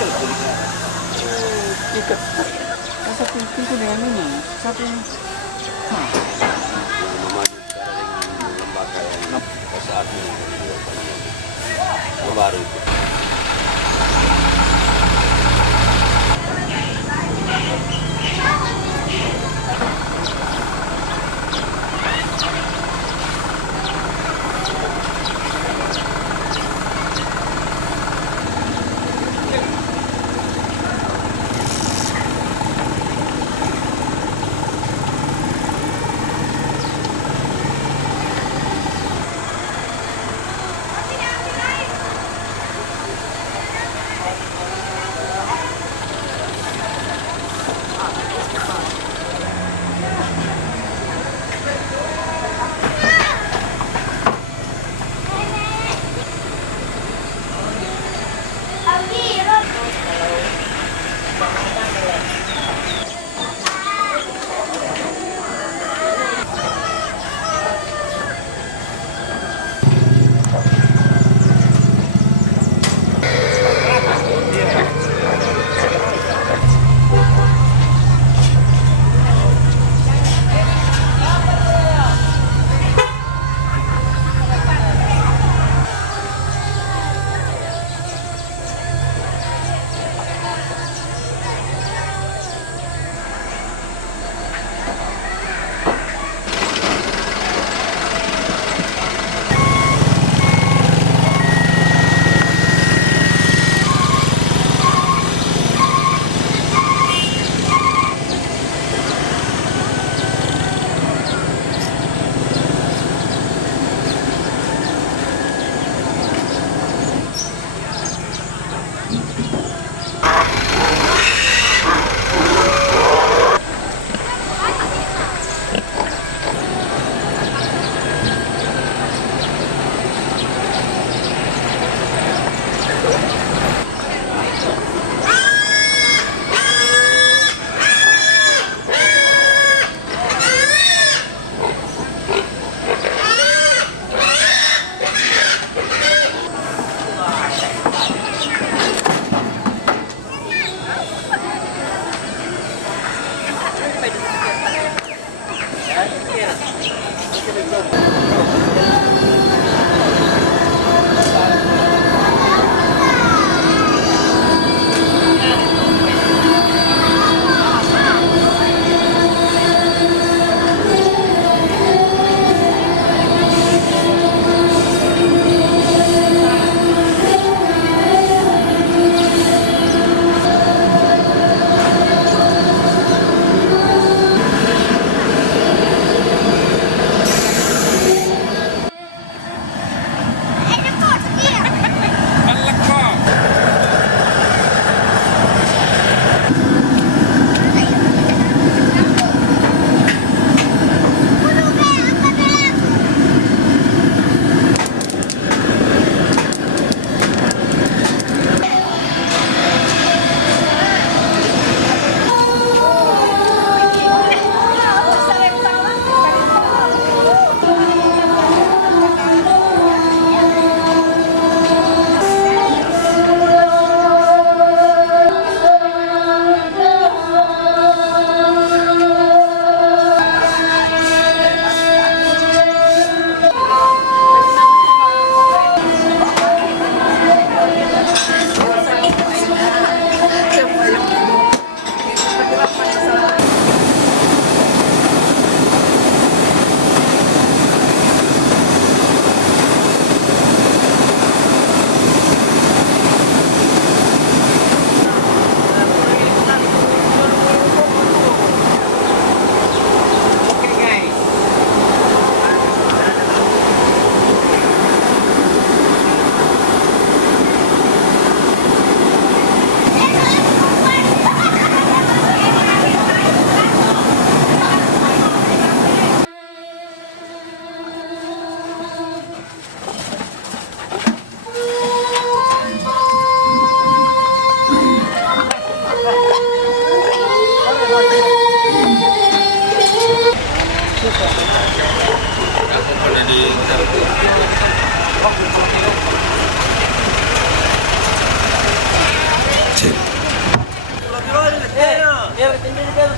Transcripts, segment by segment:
Ikat satu pintu dengan ini, satu. Nah, Maju sekarang dengan lembaga yang saat ini yang baru itu.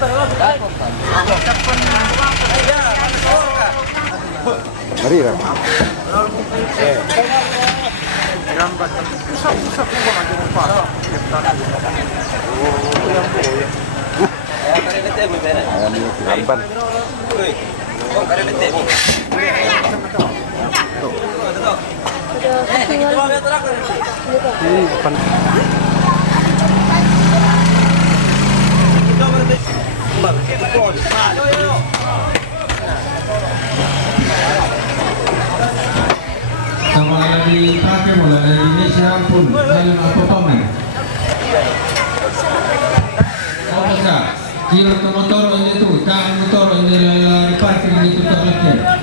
Mari lah. Pusat-pusat mo ba nga yung para? Ayam ini lamban. Sama ada dipakai mulai dari Indonesia pun dalam apa pamer. Oh bisa, kilo ke motor ini tuh, kang motor ini di parkir ini tuh terlepas.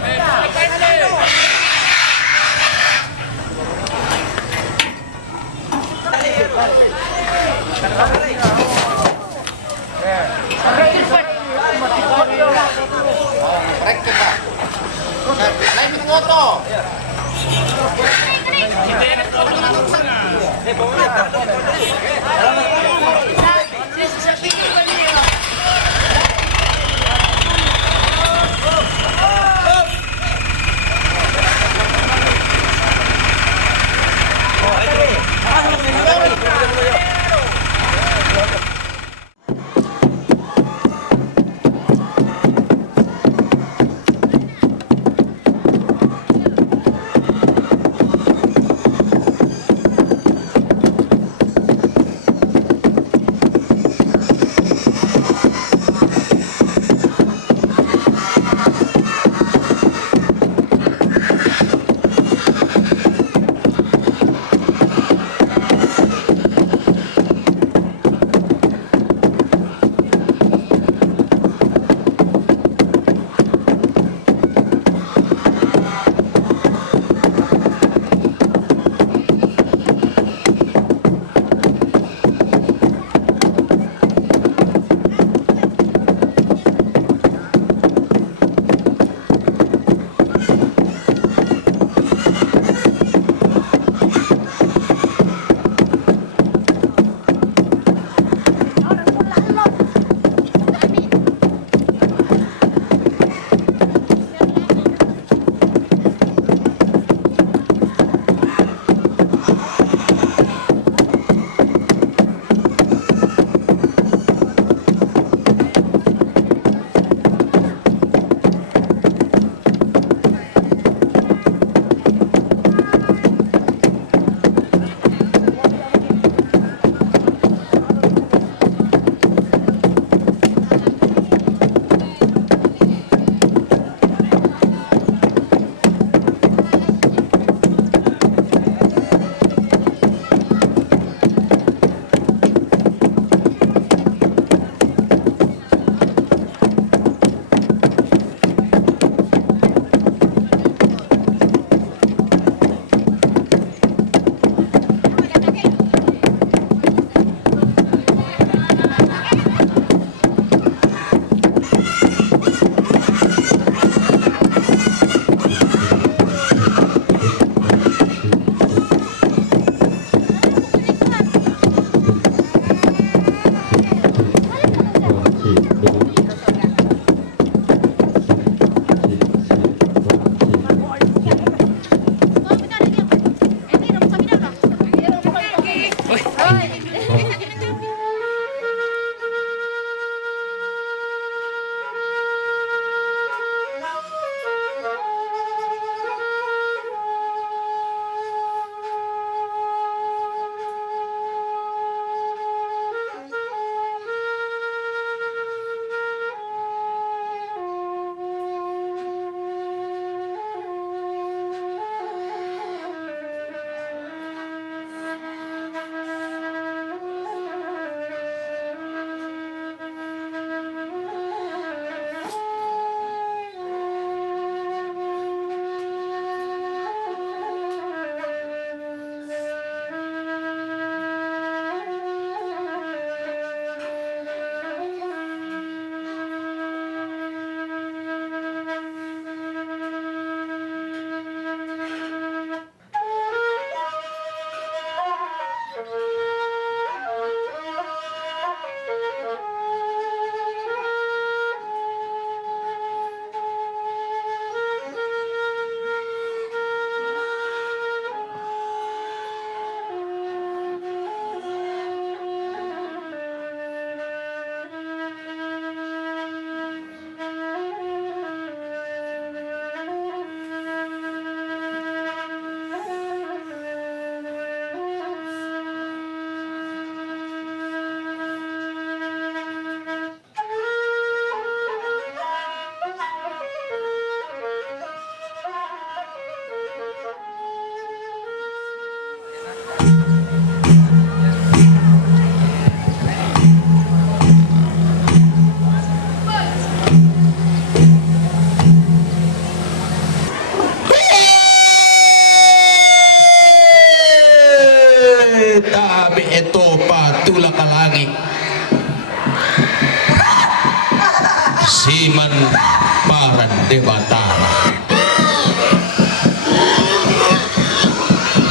de batara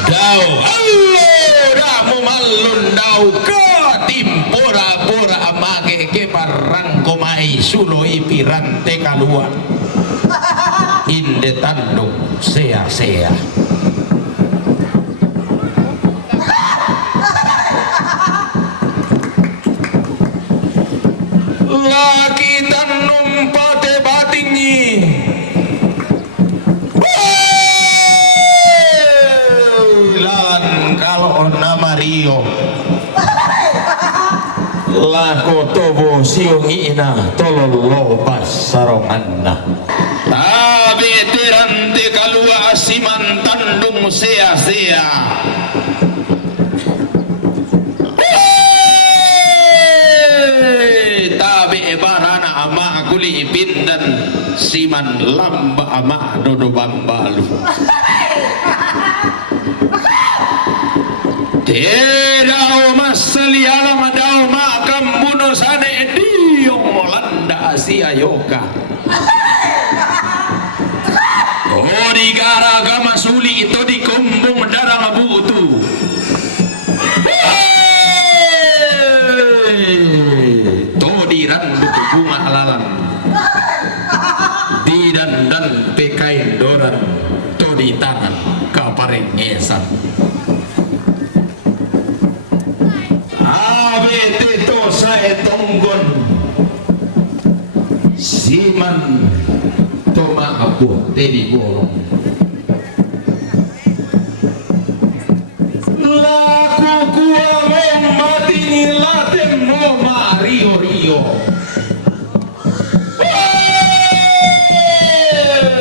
dau damu malun dau ke timpura-pura amage ke parang komai sulo ipirante kalua inde tandung sea-sea laki tanum pate batingi lan kalau nama Rio lako tobo siung ina tololo pasaronganna tabi tirante kalua asiman tandung sea-sea tabi barana ama kuli ipindan siman lamba ama dodo bambalu Tedau masali alam dau makam bunuh sane diong landa asia yoka. Oh di gara gama suli itu di kumbung darang butu. To di randu bunga alalan. Di dan pekain doran. To di tangan kaparengesan. Abete to sae tonggon siman toma abu tedi bolong laku kuwa mati nilatem mo mario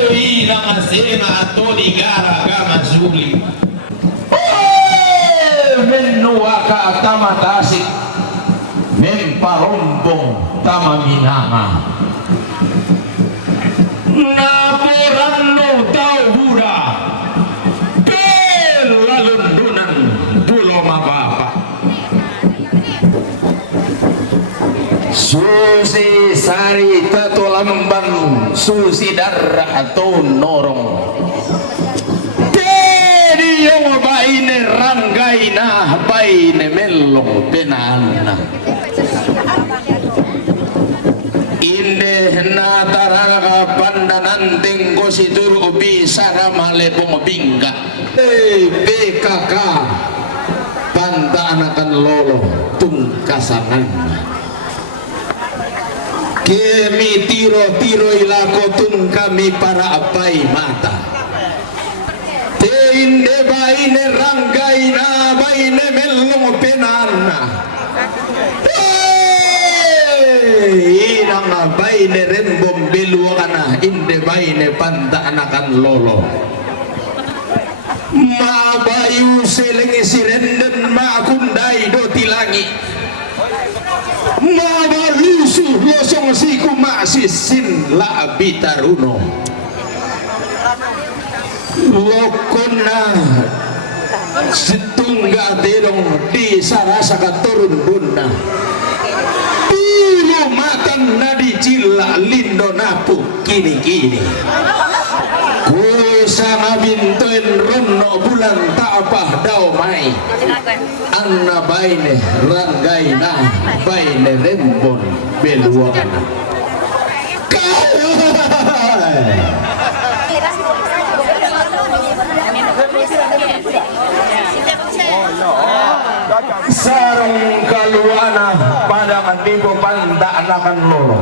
ina asema atoni gara gama zuli menuaka tama tasik memparombong tama minama naporano tau buda pelalundunan pulo mababa susi sari tatolamban susi darah atau norong yung baine ranggay na baine melong penana inde na taraga pandananting ko si duro bisara malepong bingga PKK pandanakan lolo tungkasangan kemi tiro ilako tung kami para apay mata inde baine ranggaina baine melong penana inang baine rembom beluana inde baine panta anakan lolo ma bayu selengi sirenden ma kundai do tilangi ma balusu losong siku masisin la bitaruno lokona setungga terong di sarasa turun bunda pilu matan nadi cila lindo napu kini ku sama bintoin rono bulan tapah dau mai anna baine ranggaina baine rembon beluana sarung kaluana pada mandipo panda anakan lolo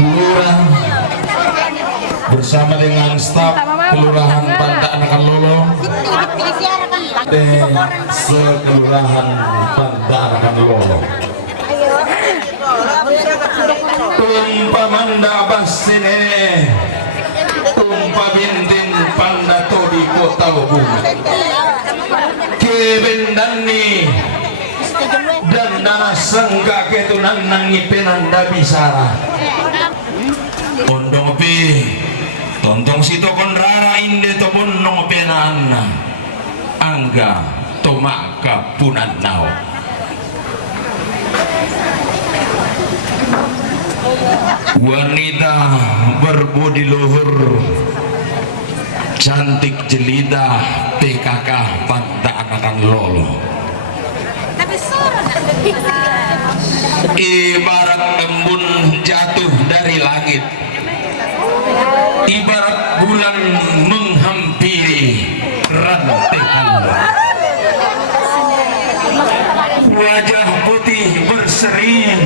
lurah bersama dengan staf kelurahan panda anakan lolo dan sekelurahan panda anakan lolo tumpa manda basine tumpa bintin panda to di kota Ubung kebendani dan dana sengka ketunan nangi penanda bisara pondong pi tontong sito konrara inde to bonong penana angga to maka punan nao wanita berbudi luhur, cantik jelita, PKK pada akan lolo. Ibarat embun jatuh dari langit, ibarat bulan menghampiri ranting. Wajah putih berseri,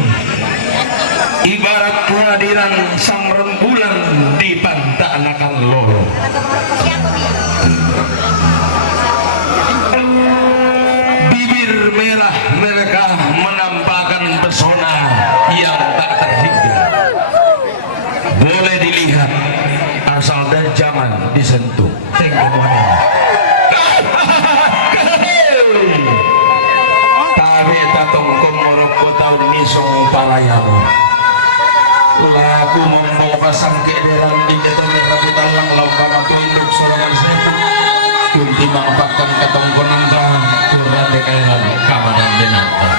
ibarat kehadiran sang rembulan di Pantanakan Lolo. Bibir merah mereka menampakkan pesona yang tak terhingga. Boleh dilihat asal dan jangan disentuh. Tengok wanita. Tabi tatong kumoroko tau nisong parayamu. Lagu membawa sangke dalam dinjata merabutan lang laukana tuinduk sorangan setu. Kunti mangpakan katong konanta kurang dekailan kamanan denata.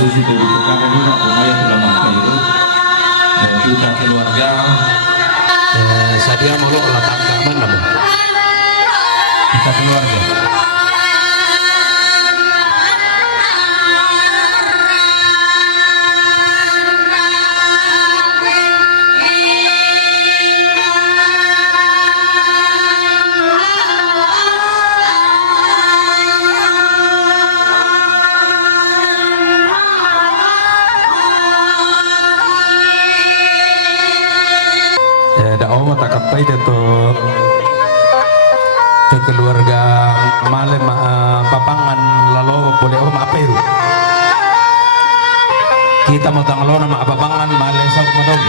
Susi dari perkara ini nak rumah sudah makan itu dan kita keluarga Sadia mau letak ke mana? kita keluarga dakwah tak kapai itu keluarga malem papangan lalu boleh apa itu kita mau tanglo nama papangan malem sok madog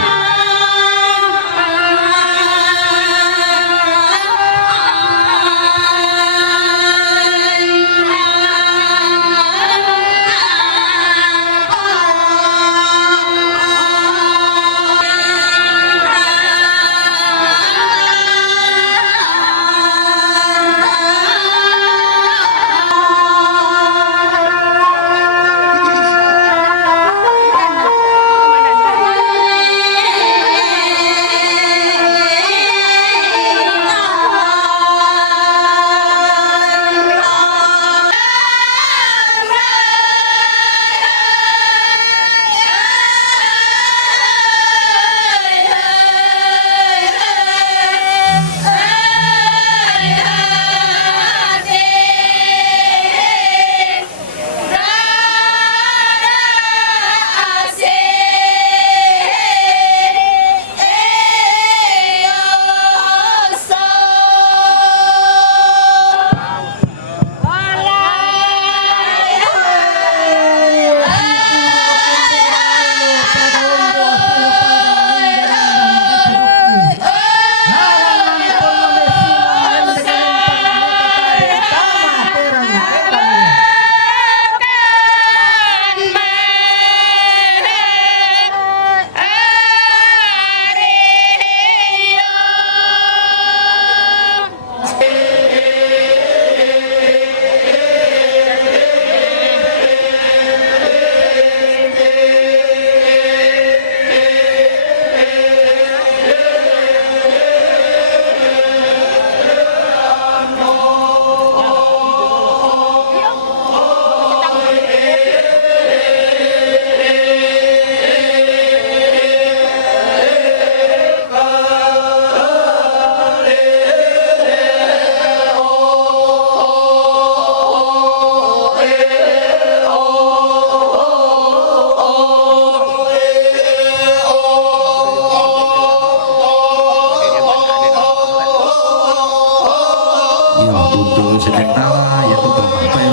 untuk sejahtera yaitu pemampel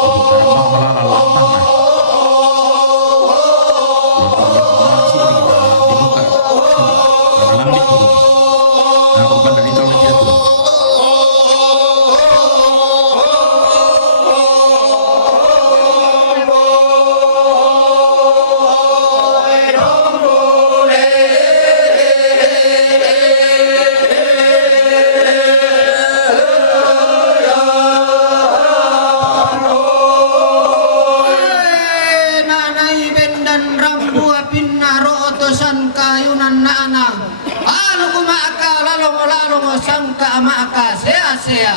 Bung Karno melalui lambang masih dibuka dalam itu nah bukan dari tahun itu sangka maka sia-sia.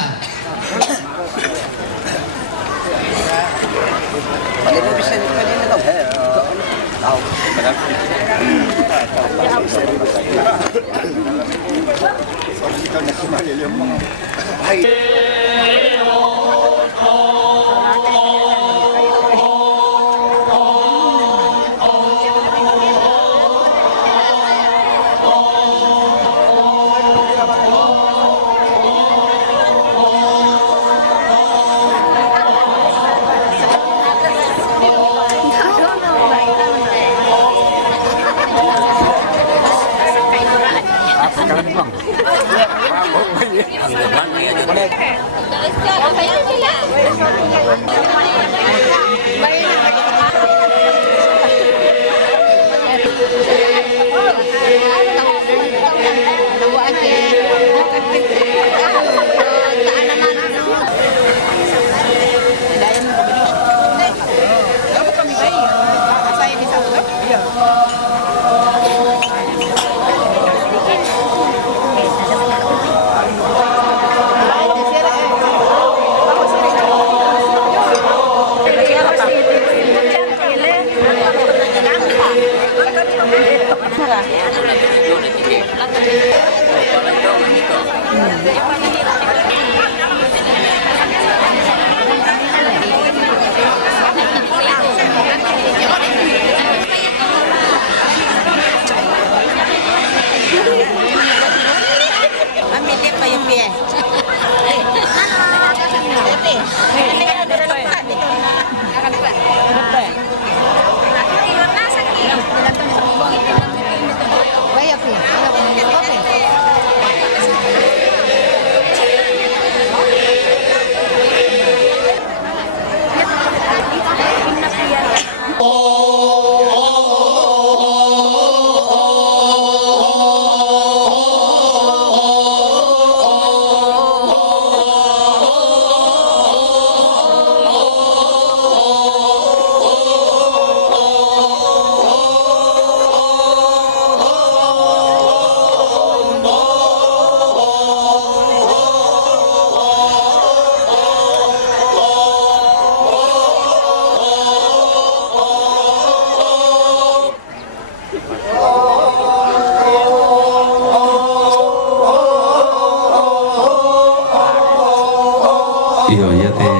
Iya ya teh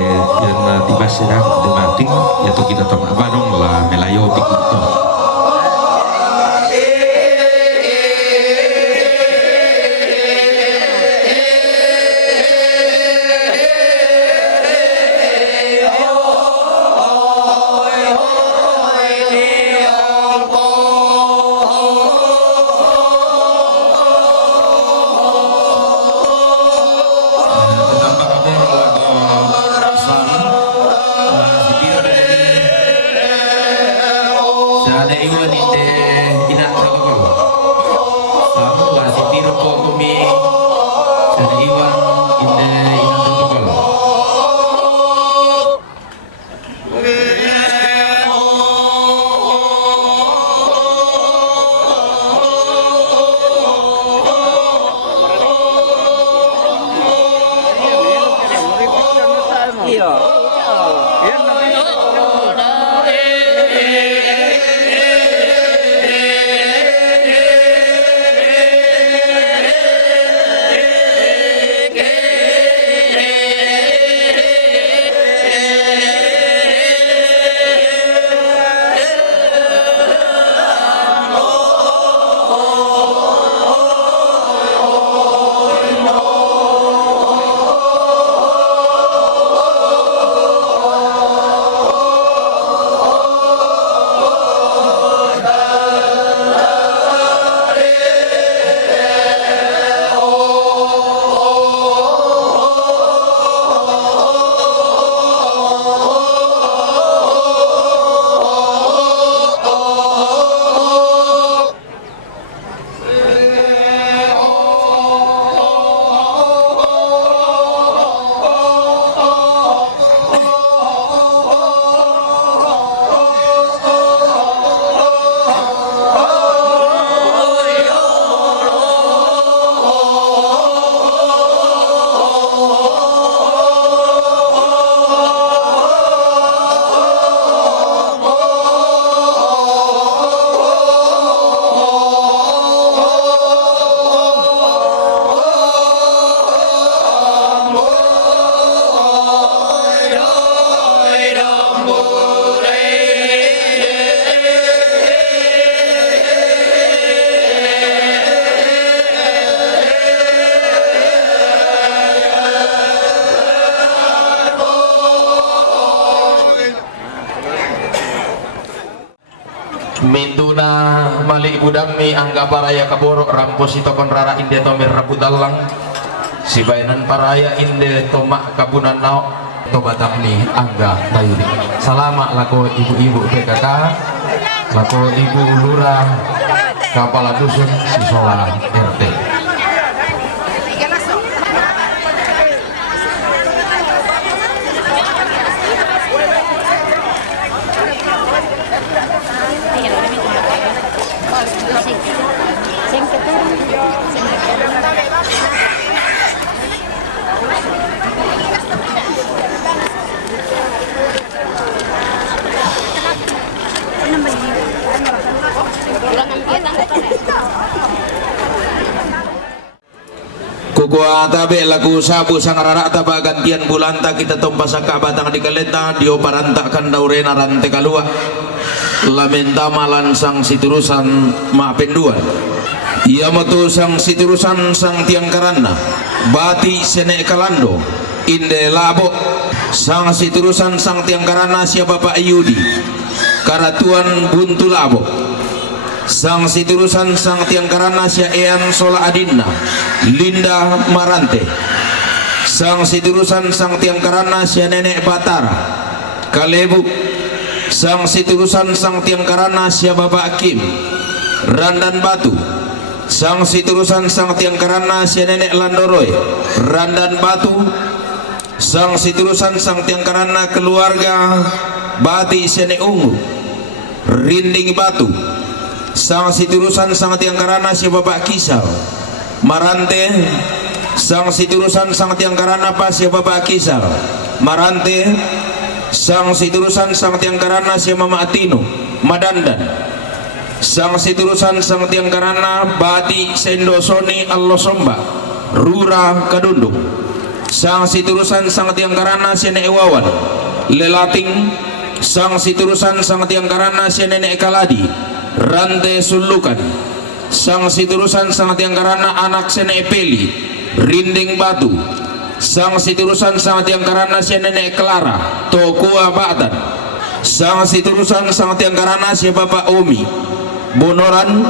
yang tiba sedang demating ya tuh kita tomak barong lah melayo piknik tuh. Minduna mali budami angga paraya kaborok rampos ito konrara inde tomir rabudalang sibainan paraya inde tomak kabunan nao tobatak ni angga tayuri. Salama lako ibu-ibu PKK, lako ibu lurah, kepala dusun Sisola RT. Kukua tabe lagu sabu sangarara taba gantian bulanta kita tompasaka batang di kaleta dio parantakan daurena rante kalua lamenta malan sang siturusan maapenduan ia metu sang siturusan sang tiang karana bati sene kalando inde labo sang siturusan sang tiang karana siapa Bapak Ayudi karatuan buntu labo sang siturusan sang tiang karana sia Ean Sola Adinna Linda Marante sang siturusan sang tiang karana sia Nenek Batara Kalebu sang siturusan sang tiang karana sia Bapak Kim Randan Batu sang siturusan sang tiang karana sia Nenek Landoroy Randan Batu sang siturusan sang tiang karana keluarga Bati Sene Ungu Rinding Batu sang siturusan sang tiang karana si Bapak Kisal Marante sang siturusan sang tiang karana pas si Bapak Kisal Marante sang siturusan sang tiang karana si Mama Atino Madandan sang siturusan sang tiang karana Bati Sendosoni Allosomba Rura Kadundung sang siturusan sang tiang karana si Nenek Wawan Lelating sang siturusan sang tiang karana si Nenek Kaladi Rante Sulukan sang siturusan sang tiang karana anak Sene Peli Rinding Batu sang siturusan sang tiang karana si Nenek Clara Tokua Batan sang siturusan sang tiang karana si Bapak Omi Bonoran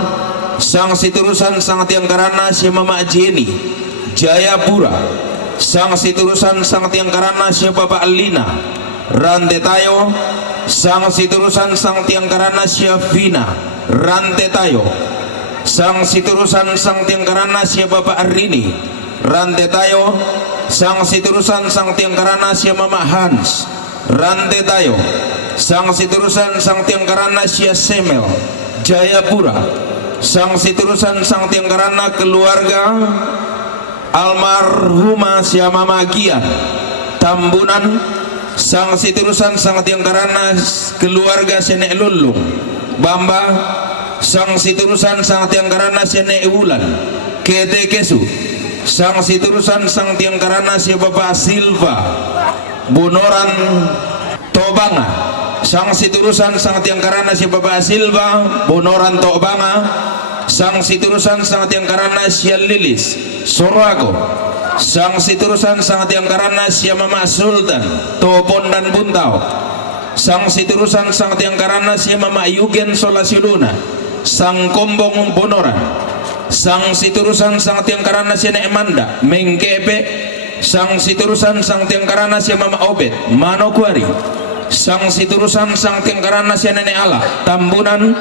sang siturusan sang tiang karana si Mama Jenny Jayapura sang siturusan sang tiang karana si Bapak Lina Rante Tayo sang siturusan sang tiang karana si Vina Rante Tayo sang siturusan sang tiang karana si Bapak Arini Rante Tayo sang siturusan sang tiang karana si Mama Hans Rante Tayo sang siturusan sang tiang karana si Semel Jayapura sang siturusan sang tiang karana keluarga almarhumah si Mama Gian Tambunan sang siturusan sang tiang karana keluarga Sene Lulung Bamba sang siturusan sang tiang karana Sene Ulan Kete Kesu sang siturusan sang tiang karana si Bapak Silva Bonoran Tobanga sang siturusan sang tiang karana si Bapak Silva Bonoran Tobanga sang siturusan sang tiang karana si Lilis Sorago sang siturusan sang tiang karana si Mama Sultan Topon dan Buntau sang siturusan sang tiang karana si Mama Yugen Solasiluna sang Kombong Bonoran sang siturusan sang tiang karana si Nek Manda Mengkepe sang siturusan sang tiang karana si Mama Obed Manokwari sang siturusan sang tiang karana si Nenek Ala Tambunan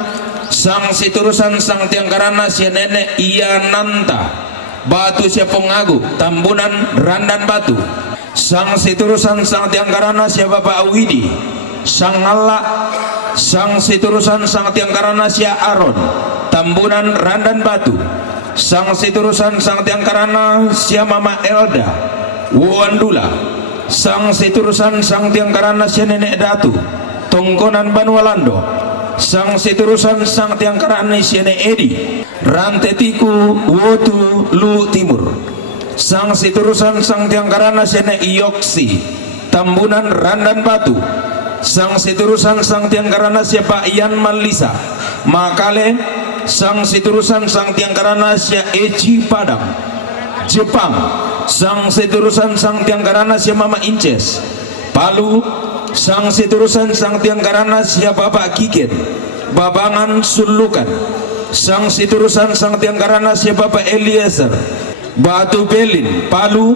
sang siturusan sang tiang karana si Nenek Iananta Batu siapa Pengagu Tambunan Randan Batu sang siturusan sang tiang karana siapa Bapak Widi sang Allah sang siturusan sang tiang karana siapa Aron Tambunan Randan Batu sang siturusan sang tiang karana siapa Mama Elda Wandula sang siturusan sang tiang karana siapa Nenek Datu Tongkonan Banwalando sang siturusan sang tiang karana siapa Edi Rante Tiku Wotu Lu Timur sang siturusan sang tiang karana Sene Ioksi Tambunan Randan Batu sang siturusan sang tiang karana siapa Ian Malisa Makale sang siturusan sang tiang karana siapa Eji Padang Jepang sang siturusan sang tiang karana siapa Mama Inces Palu sang siturusan sang tiang karana siapa Bapak Kiken Babangan Sulukan. Sang Siturusan Sang Tiang Karana sia Bapak Eliezer. Batu Belin Palu.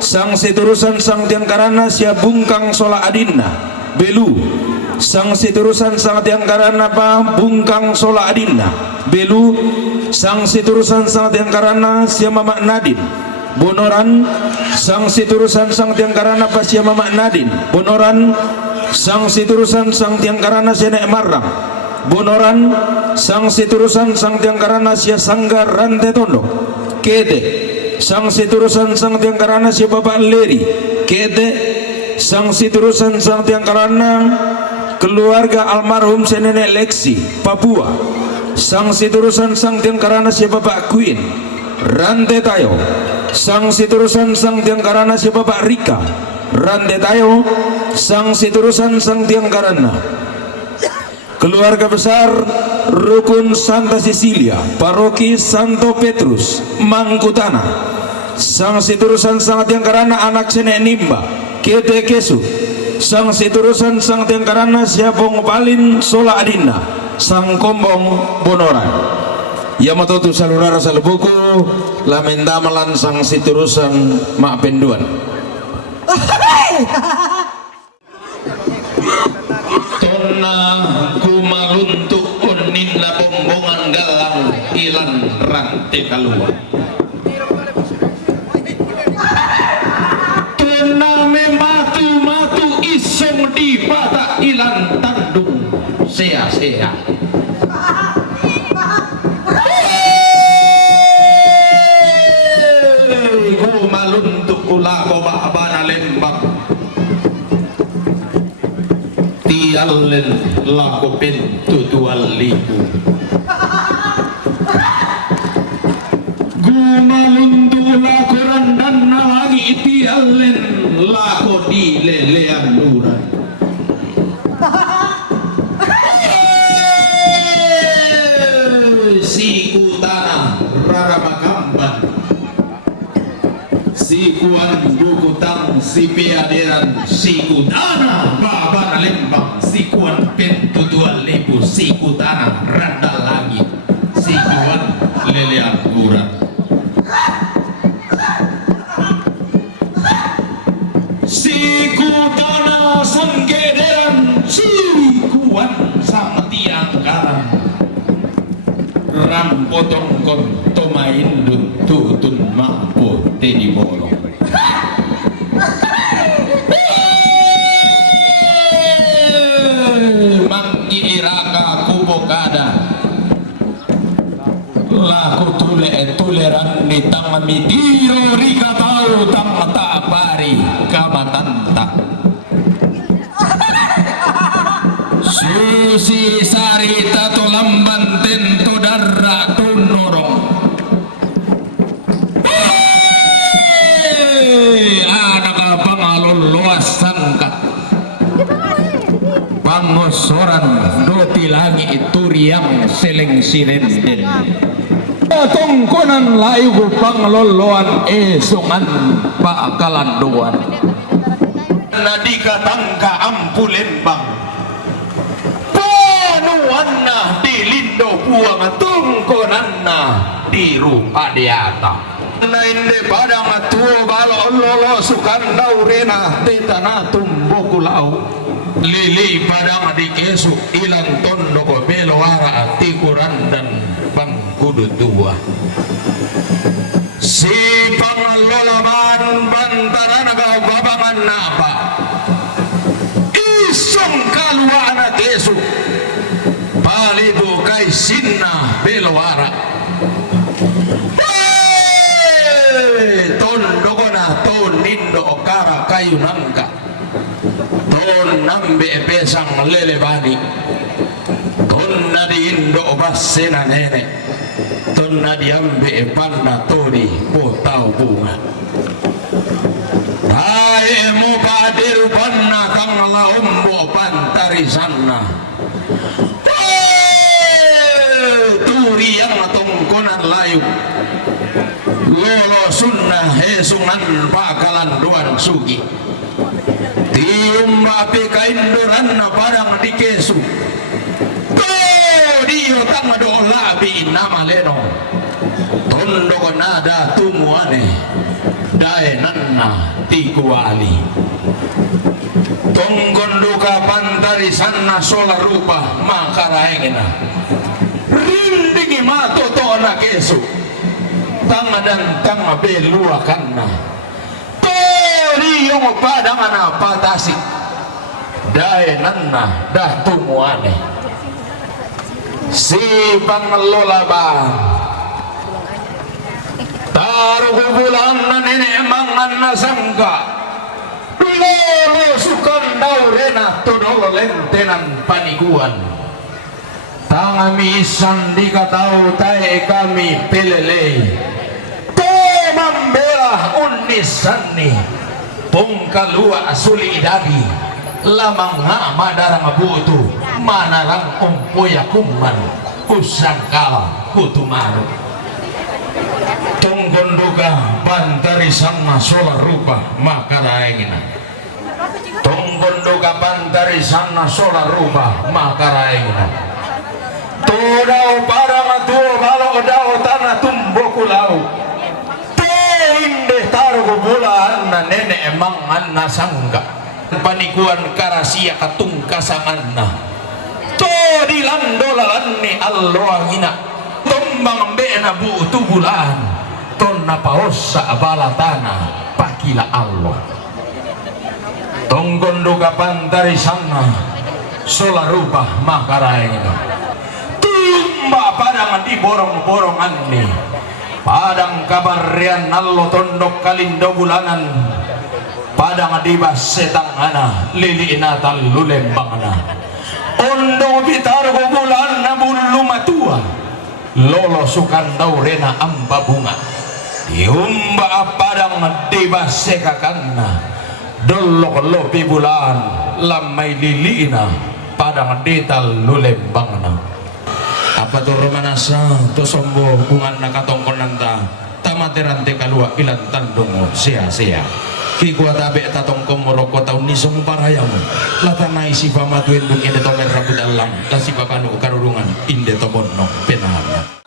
Sang Siturusan Sang Tiang Karana sia Bungkang Sola Adinna Belu. Sang Siturusan Sang Tiang Karana pa Bungkang Sola Adinna Belu. Sang Siturusan Sang Tiang Karana sia Mama Nadin Bonoran. Sang Siturusan Sang Tiang Karana pa sia Mama Nadin Bonoran. Sang Siturusan Sang Tiang Karana sia Nek Marang Bonoran. Sang Siturusan Sang Tiang Karana sia Sanggar Rante Tondo Kede. Sang Siturusan Sang Tiang Karana sia Bapak Leri Kede. Sang Siturusan Sang Tiang Karana keluarga almarhum Nenek Leksi Papua. Sang Siturusan Sang Tiang Karana sia Bapak Queen Rante Tayo. Sang Siturusan Sang Tiang Karana sia Bapak Rika Rante Tayo. Sang Siturusan Sang Tiang Karana keluarga besar Rukun Santa Cecilia Paroki Santo Petrus Mangkutana. Sang Siturusan Sang Tiang Karana anak Nenek Nimba Kede Kesu. Sang Siturusan Sang Tiang Karana siapong Palin Sola Adinna Sang Kombong Bonoran. Ya matotu salurara salebuku lamendamalan Sang Siturusan mak penduan. Tona kumaluntuk kuninna bombongan galang ilan rantai keluar. Tona mematu-matu iseng di bata ilan tandung sea-sea. Kumaluntuk ulako babana lembang tialen laku pintu 2000 gumalundu laku randana lagi tialen laku di lelean luran siku tanah rara makamban sikuan bukutang si piaderan siku tanah babana lembang sikuan pintu 2000 siku tanah rada lagi sikuan lelean kurang siku tanah sanggederan sikuan sang tiang karang rampotong konto maindut tutun mapo tedi bolong manggi iraka kubokada laku tuleran di tangan midiro rika tau tamata bari kamatanta susi sarita to lamban tento darra tunorong anak pangalon luas sangkat pangosoran doti langi itu riang seleng sinenden tongkonan layu pangloloan esungan pakalanduan nadika tangka ampu lembang panuanna di lindo buang tongkonanna di rupa diata nainde padang tuo balo lolo sukan daurena tetana tumbo kulau lili padang di kesu ilang tondo ko belo ara tikuran dan bangkudu tua si pangalolaban bantaran aga babangan napa isong kaluana kesu palibu kay sinna belo ara tondo ko na tonindo okara kayu nangka ton nambe pesang lelebani ton na di indo obasena nene ton na di ambe panna tori potau bunga tae mo padir panna kang laombo pantari sanna turi yang tongkonan layu lolo sunnah hesungan bakalan duan sugi tium api kainduran na parang di kesu iyo tang dola bi nama leno tondo ko nada tumuane dae nanna tikuali tonggondo ka pantari sanna sola rupa makaraengena rindingi mato to na kesu tanga dan tanga belua kanna tori yung padang ana patasi dae nanna dah tumuane si panglolaban taruh bulan na nenek mangan na sangka lolo sukan daurena tunol lentenan paniguan tangami sandi katau tae kami pelele to membela unisani pungkalua suli dagi lamang nga madarang butu manarang umpuya kuman kusangkala kutumaro tonggonduga bantari sama sola rupa makaraengina tonggonduga bantari sana sola rupa makaraengina tudau parang tuo malo dao tanah tumboku lau teinde taruh bulan na nenek emang anna sangga panikuan karasia katungkasanganna to dilandolalanni alloangina tombang bena butu bulan ton napaos sa balatana pakila Allah tonggondo kapantari sana sola rupa makaraengina tumba padang di borong-borongan ni padang kabarian nallo tondok kalindo bulanan padang di basetang ana lili natal lulembang ana ondo bitar bulan na bulu matua lolo sukan daurena amba bunga yumba padang di basekakanna dolok lopi bulan lamai lilina padang dital lulembang ana apa tuh romanasa to sombo bungan nakatongkon nanta tamaterante kalua ilan tandungo sia-sia ki gua tabe tatong komoroko taun nisong parayamu latana isi pamatu indung inde tomer rabu dalam lasi papanu karurungan inde tomonno penahana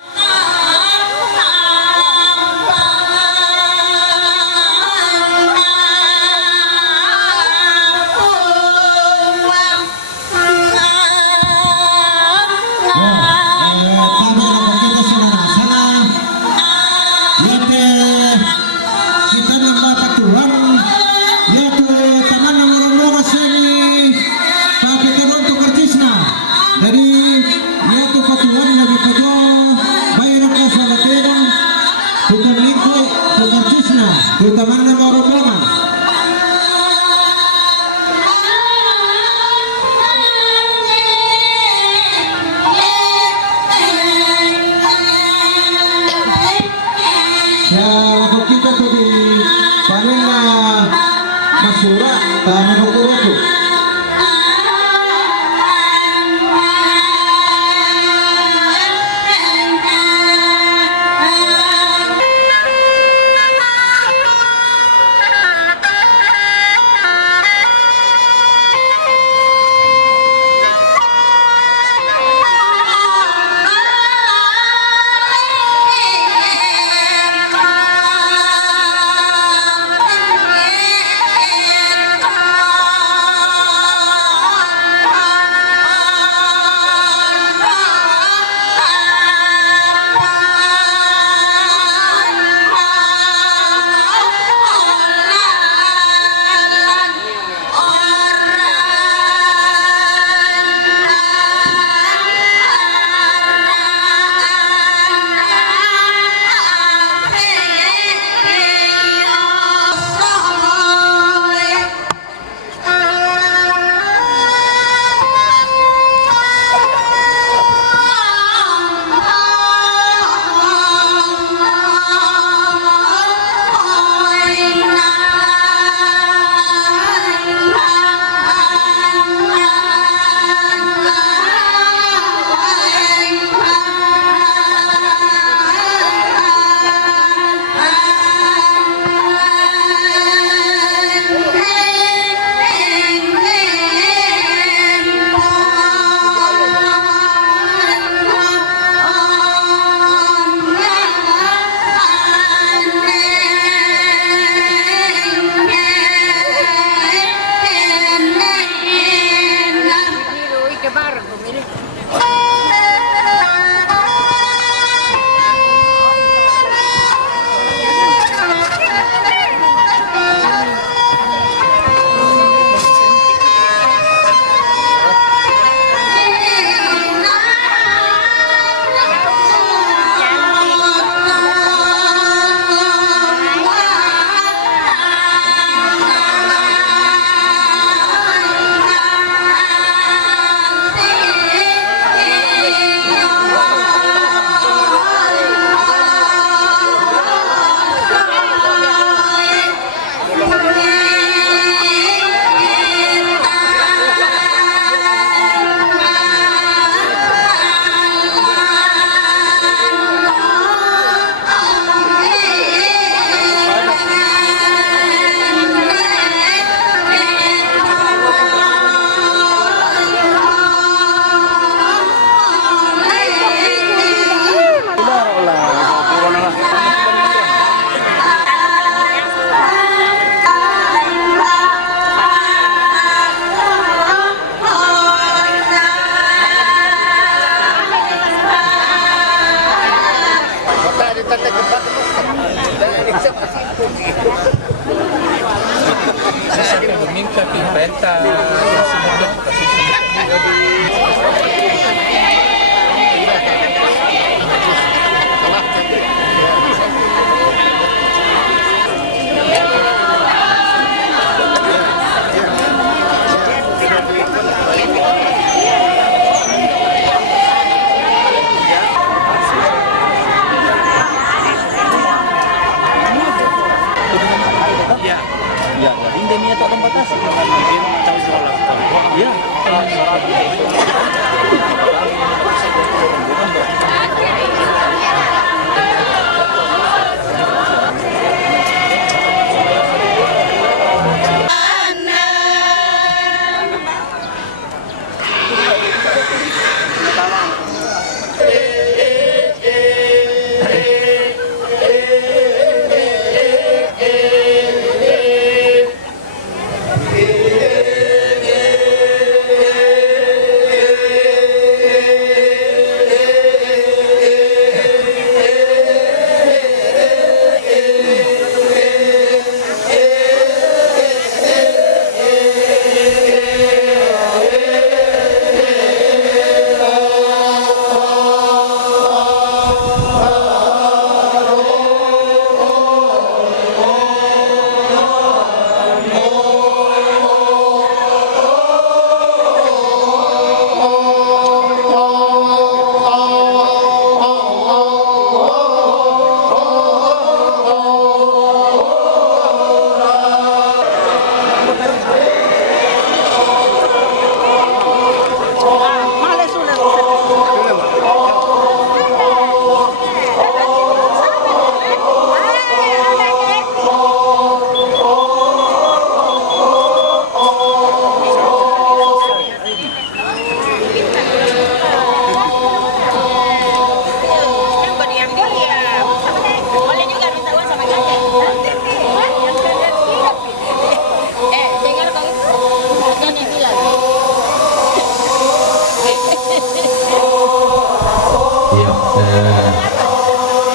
Dari yaitu patuan Nabi Pajo benta sinulog kasi sinulog juga di hindi niya ito ang batas. Ya.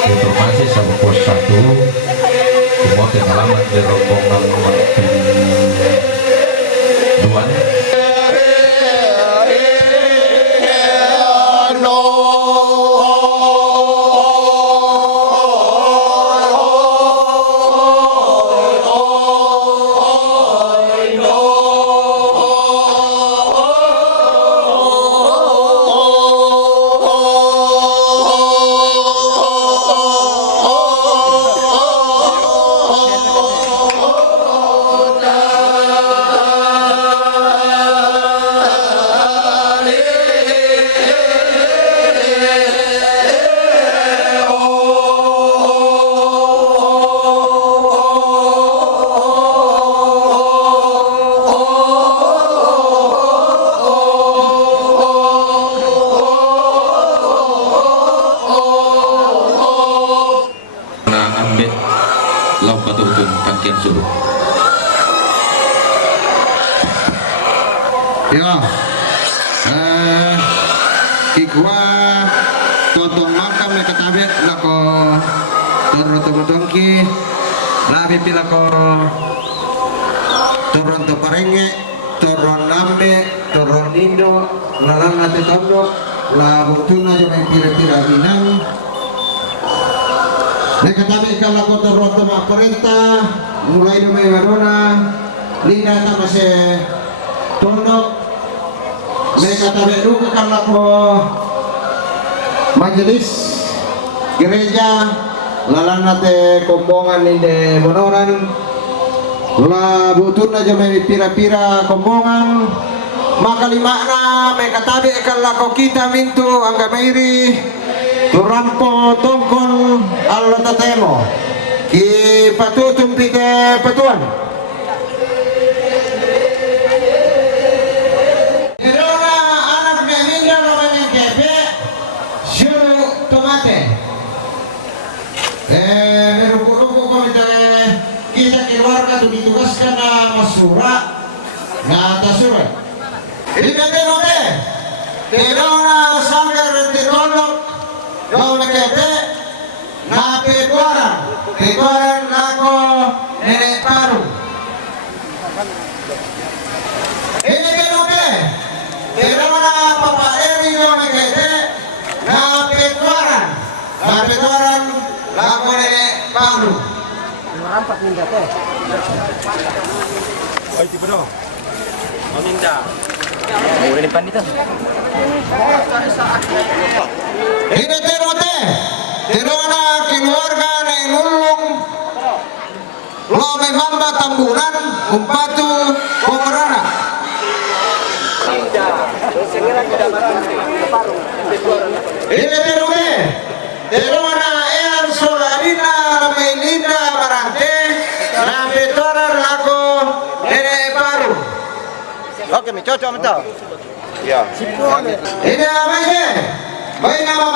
Informasi sama pos 1 semua pengalaman di rombongan Duan laut batu utun kangkian sulu. Ya. Ikwa totong makam na katabit lako torotobodongki labi pilako toronto parenge toron lambe toron indo lalang nate tondo la butuna jo may pira-pira inang nakatabi ka lako toronto maparenta mulai do may marona linda tamase tondo mereka tarik dulu kalau majelis gereja lalanate kombongan ini monoran la butun aja may pira-pira kombongan maka limakna mereka tarik kalau kita mintu angga mairi turampo tongkol Allah tatemo ki patutum pite patuan meruku-ruku kami kita keluarga itu ditugaskan na masura na tasura ini kete terona sanggar terolok yo mekete na petuaran nako nenek paru Ini kenapa? Karena Bapak Eri yang mengkete na petuaran lagu nenek Palu. Ini terote, terona keluarga na inulung lo memamba tambunan umpatu pemerana. Ini terote, terona ean solarina melinda barante na petoran lago nenek Palu. Oke, mi cocok betul. Ya. Ini apa ini? Baik nama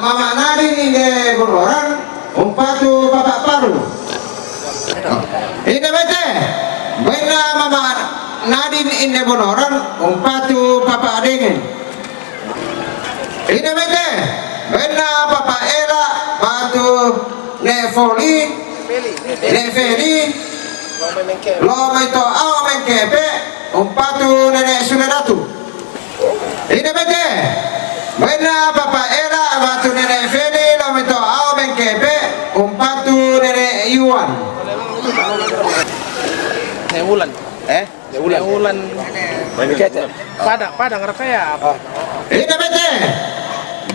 mama nadi ini berorang umpatu Bapak Palu. Ini bete. Baik nama mama nadi ini berorang umpatu Bapak Dingin. Ini bete. Baik nama Bapak Ela batu Nefoli Nefeli lo meto au mengkepe umpatu nenek Sunedatu. Ini bete. Baiklah Bapak Era batu nenek Feli lo meto au mengkepe umpatu nenek Iwan. Ulan. Ulan. Padang Rakaya apa? Ini bete.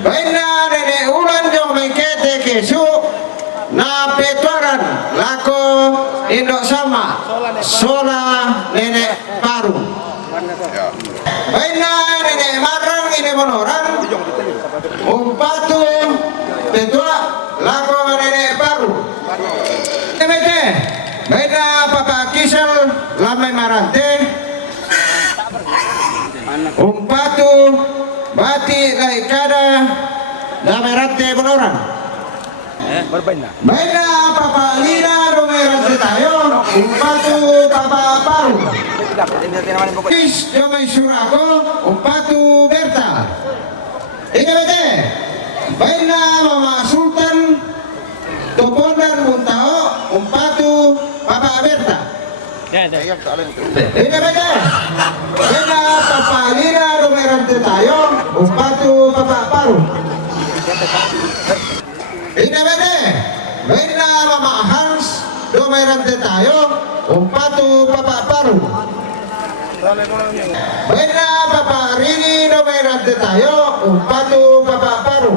Baiklah nenek Ulan jong mengkete kesu na petoran lako indok sama sola nenek Paru. Baiklah nenek Marang ini menorang umpatu tetua lako nenek Paru. Bete. Baiklah Bapak Kisel lamai marante umpatu bati laikada lamai rante menorang. Baiklah Bapak Lina Romerante tayo umpatu Bapak Paru. Kis Jomai Surago umpatu Berta. Ini bete. Baiklah Mama Sultan Topondan Muntao umpatu Bapak Berta. Ini bete. Baiklah Bapak Lina Romerante tayo umpatu Bapak Paru. Ini bete. Baiklah Mama Hans Romerante tayo umpatu Bapak Paru. Baiklah Bapak Rini Romerante tayo umpatu Bapak Paru.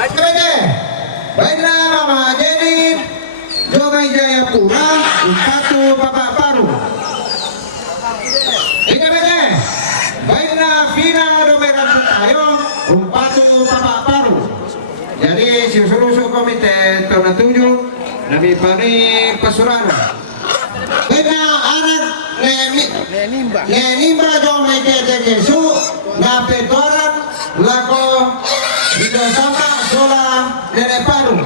Bete. Baiklah Mama Jenny Jomai Jayapura umpatu Bapak Paru. Ini bete. Baiklah Vina Romerante tayo umpatu Bapak Paru. Jadi susu komite tahun 7 Nabi Pani Pasurana. Baiklah anak Nenimba jom mekete kesu na petoran lako hidup sama sola nenek Paru.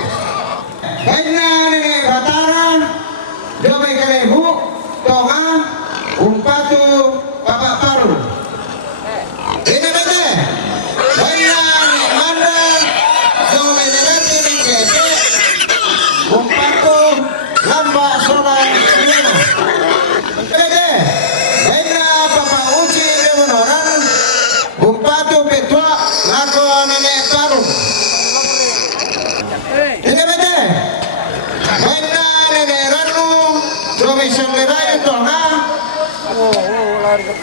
Baiklah nenek Bataran jom mekelebu tonga umpatu Bapak Paru. Ini bete. Baiklah nenek Manda jom mekete mekete umpatu lamba sola nenek. Bete. Baiklah Bapak Uci Lemonoran umpatu petua lako nenek Paru. Ini bete. Baiklah nenek Ranu Romi Sanglerai Tonga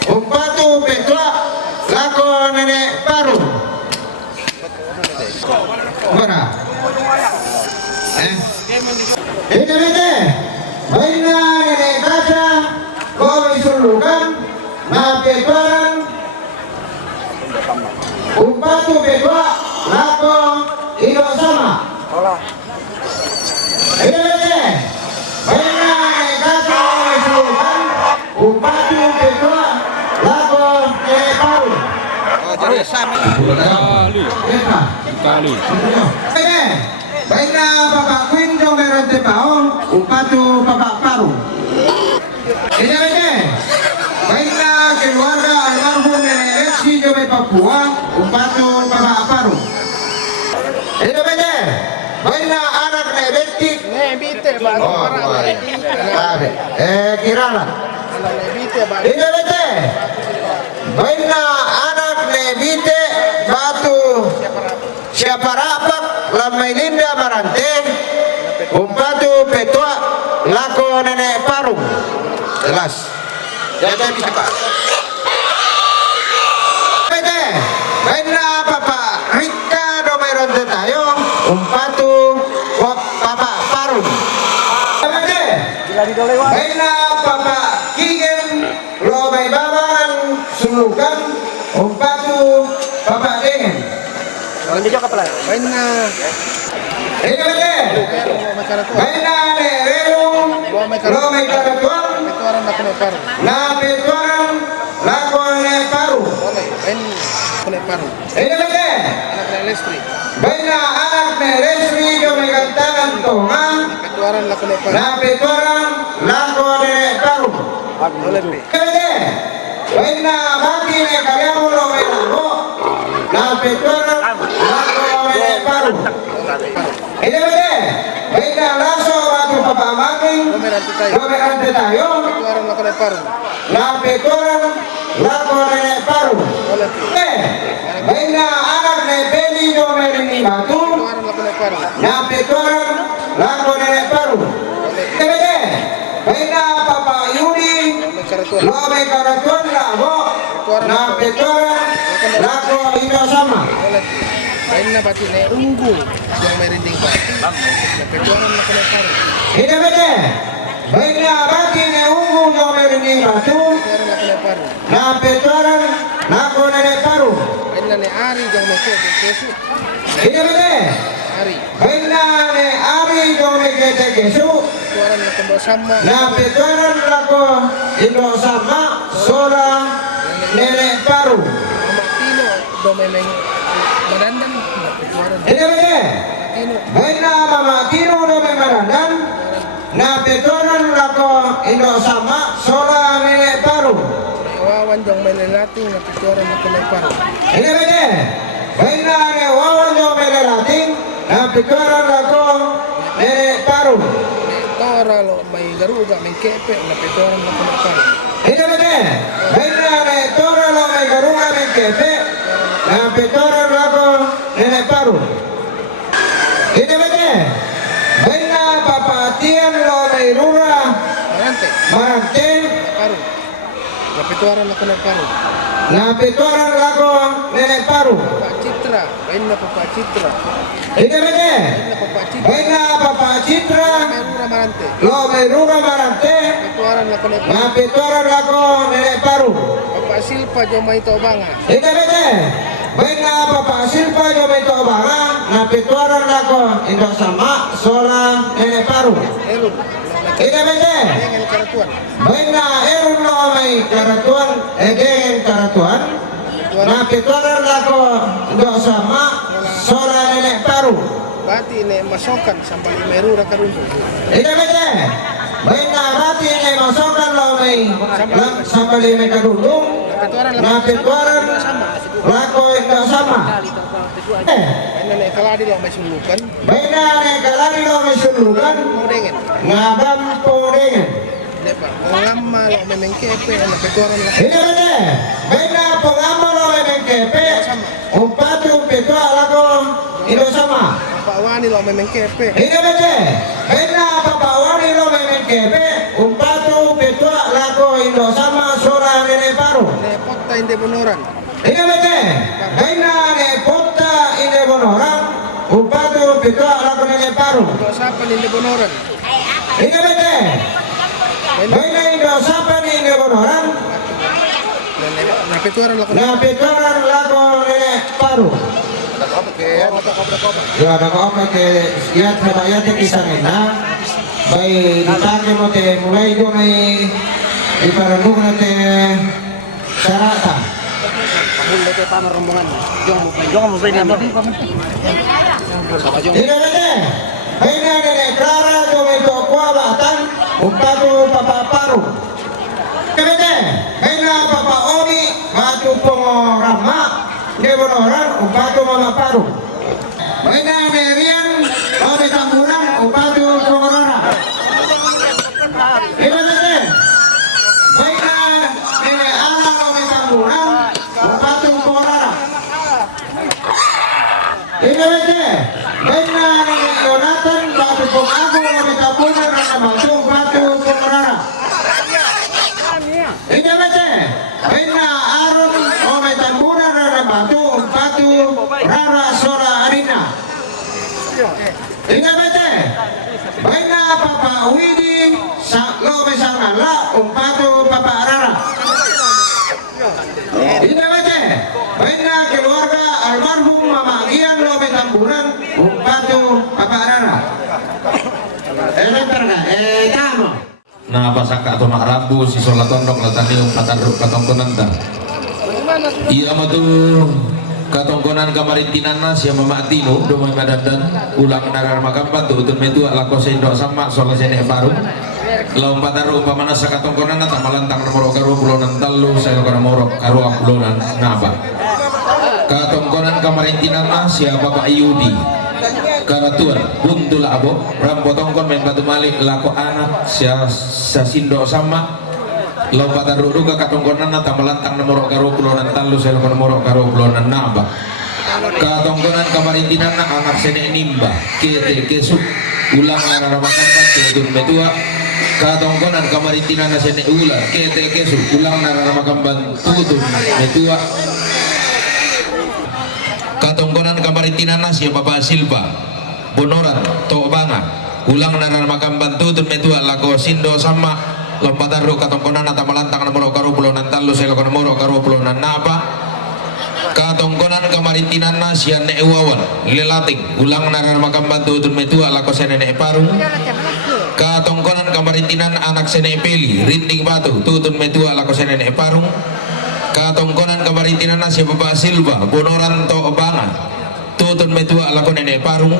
umpatu petua lako nenek Paru. Mana? Ini bete. Baiklah nenek Kaca Kowe sulukan na petoran umpatu petua lako hidup sama. Ini bete. Baiklah nenek Kaca kowe sulukan umpatu petua lako nenek Paru. Bete. Baiklah Bapak Queen jong merante paong umpatu Bapak Paru. Ini bete. Baiklah keluarga almarhum nenek Lexi Jomai Papua umpatu Bapak Paru. Ini bete. Baiklah anak nenek Betik Oh, kumarin. Kira lah. Ini bete. Baina anak nebite batu siapa rapak lamai linda marante umpatu petua lako nenek parung jelas jadi bisa pak bete baina papa Rika domeron tayo umpatu papa parung bete baina papa Kigen lo may babaran sulukan umpatu papa Dengan Hindi ka pala. Bain na. ini bete baina nererong lo may karatuan Pituaran na kuno paru. na petuaran lako ne paru Okay. Bain kuno paru. ini bete Anak na Lestri. baina anak ne resmi do may kantangan tonga Pituaran na kuno paru. na petuaran lako ne paru Olepi. bete baina mati ne kaliamo lo may lako na petuaran lako ne paru ini bete baina laso batu papa making Domeran tayo. lo may ante tayo Pituaran na kuno paru. na petuaran lako ne paru Olepi. baina anak ne beli do may rini batu Pituaran na kuno paru. na petuaran lako nenek baru. Bede, baina papa Yudi, May karatuan. lo may karatuan labo, na petuaran lako ito sama. Olepi. Bain na pati na unggul. Yung may rinding pa. Na pituaran na kuno paru. Ini bede, baina bati ne ungu do may rini batu, Pituaran na kuno paru. na petuaran lako nenek baru. Bain na ni Ari yung may kesu. Ini bede, Ari. baina ne ari do may kete kesu, Pituaran na kuno sama. na petuaran lako ito sama, sola nenek baru. Mama Tino. Domemeng. Madandan. Na pituaran. Ini bede, Tino. baina mama tino do may maranan, na petuaran lako ito sama, sola nenek baru. Wawan yung may lalating na pituaran na kuno paru. Ini bede, baina ne wawan do may lalating, na petuaran lako nenek baru. Tora lo may garuga may kepe na pituaran na kuno paru. Ini bede, baina ne tora lo may garunga ng kepe, na petuaran lako nenek baru. Ini bede, baina papatian lo may rura, Marante. marante, Paru. Na pituaran na kuno paru. na petuaran lako nenek baru. Papa Citra. Bain na Papa Citra. Ini bede, Na Papa Citra. baina papa Citra, Merura Marante. lo may rura marante, Pituaran na kuno paru. na petuaran lako nenek baru. Papa Silpa yung may tobanga. Ini bede, baina papa silpa do may tobanga, na petuaran lako ito sama, sola nenek baru. Erun. Ini bede, Dengan karatuan. baina erun lo may karatuan, egeng karatuan, na petuaran lako ito sama, sola nenek baru. Bati ne masokan sambal merura karundu. Ini bede, baina mati ne masokan lo may sambali may kadulung, Pituaran na petuaran sama. lako ito sama. Bain na kaladi lo may sulukan. Baina ne kalari lo may sulugan, Mau dengan. ngabam porengan. Lepa. Ngama lo may mengkepe na pituaran na. Ini bede, baina pengamo lo may mengkepe, umpatu petua lako ito sama. Pak Wani lo may mengkepe. Ini bede, baina papawani lo may mengkepe, umpatu petua lako ito sama, sora nenek baru. Repot ta hindi bunuran. Ini bede, baina ne pota ine bonoran, umpatu petua lako nenek baru. Usapan hindi bunuran. Ini bede, baina ito sapa ni ine bonoran, Na pituaran lo na petuaran lako nenek baru. Ya ada apa ke ya terbayar ke kisah na bay ditake mo te mulai do may iparandog na te sarata. Ina bede, bay na ne Clara do may to kwa batan umpatu papaparu. Ina bede, bay na papa Oni matu pengorama Debonoran umpatu mamaparu. Bay na ne Rian o may tamburan umpatu pengorana. Ede, baik na Jonathan, batu pong ako, kami tapunan na namatong batu pong rara. Ede, baik na Aaron, kami tapunan na namatong batu rara sora arina. Ede, baik na Papa Widi, lo besang ala, batu Papa Rara. Ede, baik na keluarga almarhum Mama Gian lo tamburan batu Papa Rara. Tamo. Nah pasaka atau mak rabu si sholat tondok latani umpatan ruk katongkonan ta. Iya matu katongkonan kamarintinana siya mamatino do may madadan ulang narar makampan tu utun metu ala ko sendo sama sholat sene baru. Law umpatan ruk pamana sa katongkonan na tamalantang nomor karo pulonan talu sa karo nomor karo pulonan naba. Katongkonan kamarintinana siya Bapak Yudi. Karatuan buntul abo rampotongkon main batu malik lako anak sia sasindo sama lompatan rudu ke katongkonan nata melantang nomor karo pulonan talu sel nomor karo pulonan naba katongkonan kamarintinan anak sene nimba kete kesuk ulang naramakan bantu metua katongkonan kamarintinan sene ular kete kesuk ulang naramakan bantu metua katongkonan kamarintinan sia Bapak Silva Bonoran to banga ulang naran makam bantu tun metua lako sindo sama lompatan ru katongkonan ata malantang nomor karo pulonan talu selo nomor karo pulonan napa katongkonan kamarintinan sia neewawan lelating ulang naran makam bantu tun metua lako sene parung katongkonan kamarintinan anak sene peli rinding batu tutun metua lako sene parung katongkonan kamarintinan sia Bapak Silva Bonoran to banga tutun metua lako nene parung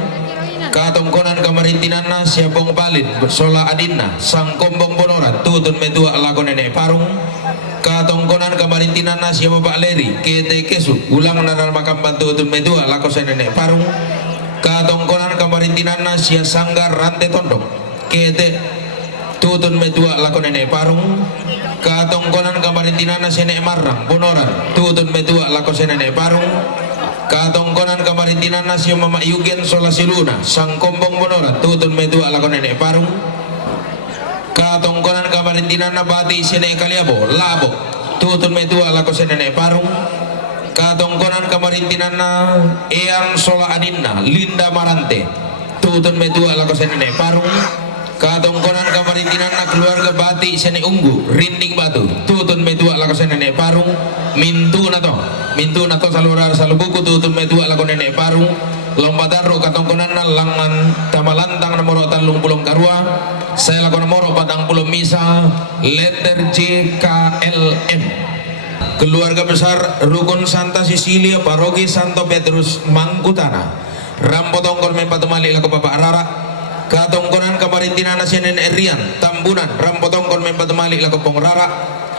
katongkonan kamarintinan siapong palit sola adinna sang kombong bonoran tutun metua lako nene parung katongkonan kamarintinan siapa Bapak Leri kete kesu ulang nanar makam bantu tutun metua lako senene parung katongkonan kamarintinan sia sanggar rante tondok kete tutun metua lako nene parung katongkonan kamarintinan sene marang bonoran tutun metua lako senene parung katongkonan kamarintinan sia Mama Yugen sola siluna sang kombong bonoran tutun metua lako nene parung katongkonan kamarintinan bati sene kaliabo labo tutun metua lako sene parung katongkonan kamarintinan eyang sola adinna Linda Marante tutun metua lako sene parung katongkonan kamarintinan keluarga bati sene unggu rinding batu tutun metua lako sene parung mintu nato salurar salubuku tutun metua lako nene parung lompatan ro katongkonan langan tamalantang nomor talung pulong karua saya lako nomor patang pulong misa letter JKLM keluarga besar rukun Santa Cecilia paroki Santo Petrus Mangkutana rampotongkon mempatumali lako Bapak Rara katongkonan kamarintinan senen Erian Tambunan rampotongkon mempatumali lako Pong Rara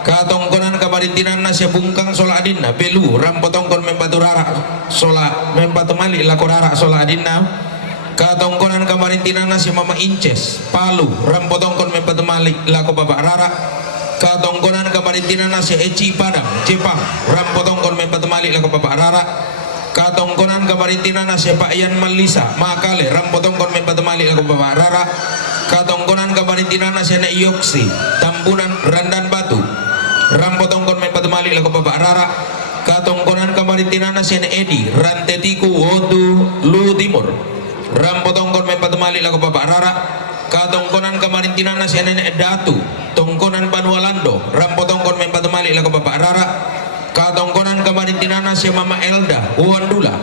katongkonan kamarintinan sia Bungkang sola adinna Belu rampotongkon mempatu Rara sola mempatumali lako Rara sola adinna katongkonan kamarintinan sia Mama Inces Palu rampotongkon mempatumali lako Bapak Rara katongkonan kamarintinan sia Eci Padang Jepang rampotongkon mempatumali lako Bapak Rara katongkonan kamarintinan sia Pak Ian Malisa Makale rampotongkon mempatumali lako Bapak Rara katongkonan kamarintinan sia Nek Yoksi Tambunan Randan Batu rampotongkon mempatumali lako Bapak Rara katongkonan kamarintinan sia Nek Edi Rantetiku Wodu Lu Timur rampotongkon mempatumali lako Bapak Rara katongkonan kamarintinan sia Nenek Datu tongkonan Panualando rampotongkon mempatumali lako Bapak Rara katongkonan kamarintinan sia Mama Elda Wandula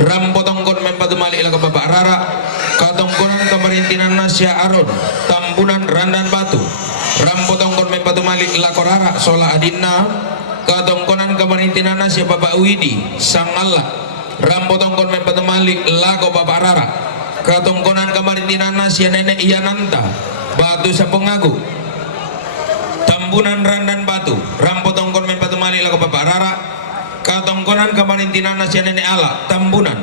rampotongkon mempatumali lako Bapak Rara katongkonan kamarintinan sia Aron Tambunan Randan Batu rampotongkon mempatumali lako Rara sola adinna katongkonan kamarintinan sia Bapak Widi Sang Allah rampotongkon mempatumali lako Bapak Rara katongkonan kamarintinan sia Nenek Yananta Batu Sapongagu Tambunan Randan Batu rampotongkon mempatumali lako Bapak Rara katongkonan kamarintinan sia Nenek Ala Tambunan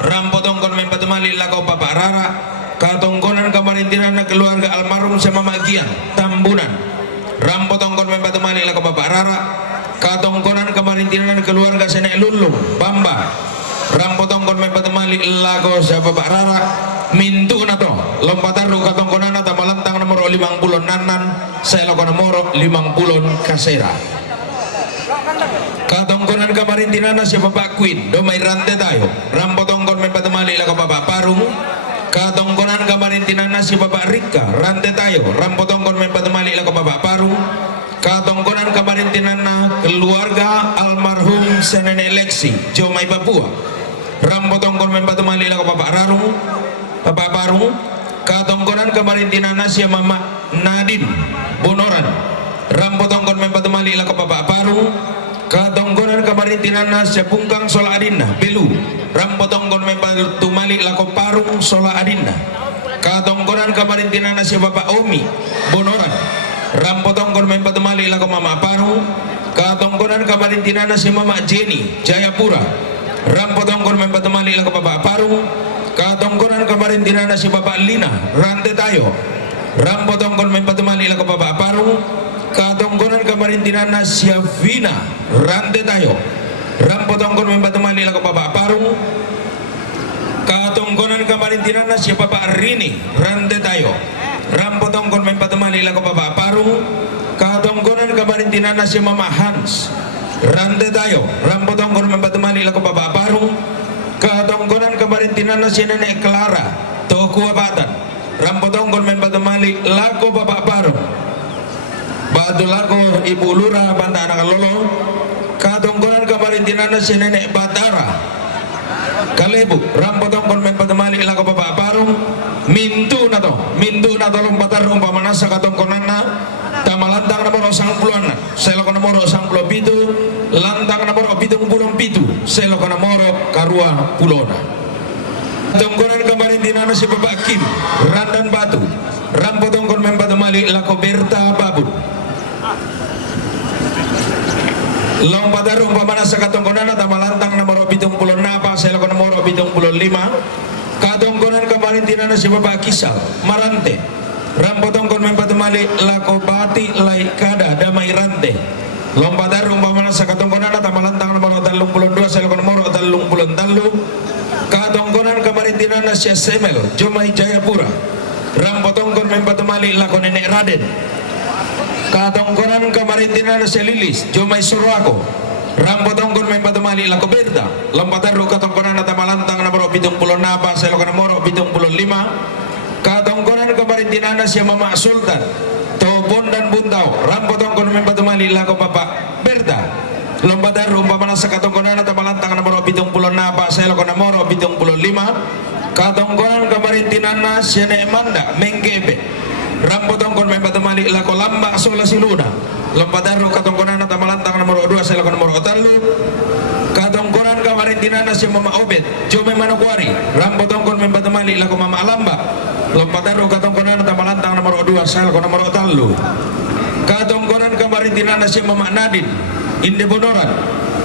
rampotongkon mempatumali lako Bapak Rara katongkonan kamarintinan keluarga almarhum sama Magian Tambunan rampotongkon mempatumali lako Bapak Rara katongkonan kamarintinan keluarga Senek Lulung Bamba rampotongkon mempatumali patumali lago sa Bapak Rara mintu na to lompatan ro katong konana ta malantang nomor 50 nanan sa ilo ko nomor 50 kasera katong konan kamarintinana si Bapak Queen do may rante tayo rampotong kon may patumali lago Bapak Parung katong konan kamarintinana si Bapak Rika rante tayo rampotong kon may patumali lago Bapak Parung katongkonan kamarintinana keluarga almarhum sa Nenek Lexi Jomay Papua rampotongkon men patumali la Bapak Rarung Bapak Parung katongkonan kamarintinana si Mama Nadine Bonoran rampotongkon men patumali la Bapak Parung katongkonan kamarintinana si Pungkang Sola Adinna Belu rampotongkon men patumali la Parung Sola Adinna katongkonan kamarintinana si Bapak Omi Bonoran rampotong kon men patumali la ko Mama Paru katongkonan kamarintinana si Mama Jenny Jayapura rampotong kon men patumali la ko Bapak Paru katongkonan kamarintinana si Bapak Lina rante tayo rampotong kon men patumali la ko Bapak Paru katongkonan kamarintinana si Vina rante tayo rampotong kon men patumali la ko Bapak Paru katongkonan kamarintinana si Bapak Rini rante tayo rampotong kon men patumali la ko Bapak Parung katongkonan kamarintinana si Mama Hans rante tayo rampotong kon men patumali la ko Bapak Parung katongkonan kamarintinana si Nenek Clara Toku Abatan rampotong kon men patumali la ko Bapak Parung batu lako Ibu Lura Bantana Kalolo katongkonan kamarintinana si Nenek Batara Kalebu rampotong kon men patumali la ko Bapak Parung mintu na to lompatar umpamana sa katongkonana tamalantang nomor 90 selo ko nomor 97 lantang nomor 77 selo ko nomor karua pulona tongkonan kamarintinana si Bapak Kim Randan Batu rampotong kon men patumali la ko Berta Babun lompatar umpamana sa katongkonana tamalantang nomor 76 selo ko nomor 75 katongkonan kamarintinana si Bapak Kisal Marante rampotong kon men patumali lako Bati Laikada Damai Rante lompatar umpamana sa katongkonan tamalantang nomor 32 sa nomor 33 katongkonan kamarintinana si Semel Jomay Jayapura rampotong kon men patumali lako Nenek Raden katongkonan kamarintinana si Lilis Jomay Surwako rampotong kon men patumali la ko Berta lompatar ro katongkonan tamalantang nomor 76 sa nomor 75 katongkonan kamarintinana si Mama Sultan Tobon dan Buntau rampotong kon men patumali la ko Bapak Berta lompatar ro umpamana sa katongkonan tamalantang nomor 76 sa nomor 75 katongkonan kamarintinana si Nenek Manda Mengkebe rampotong kon men patumali la ko Lamba Sola Siluna lompatar ro katongkonan tamalantang nomor 2 sa nomor 3 katongkonan kamarintinana si Mama Obed Jome Manokwari rampotong kon men patumali la ko Mama Alamba lompatar ro katongkonan tamalantang nomor 2 sa nomor 3 katongkonan kamarintinana si Mama Nadine Inde Bonoran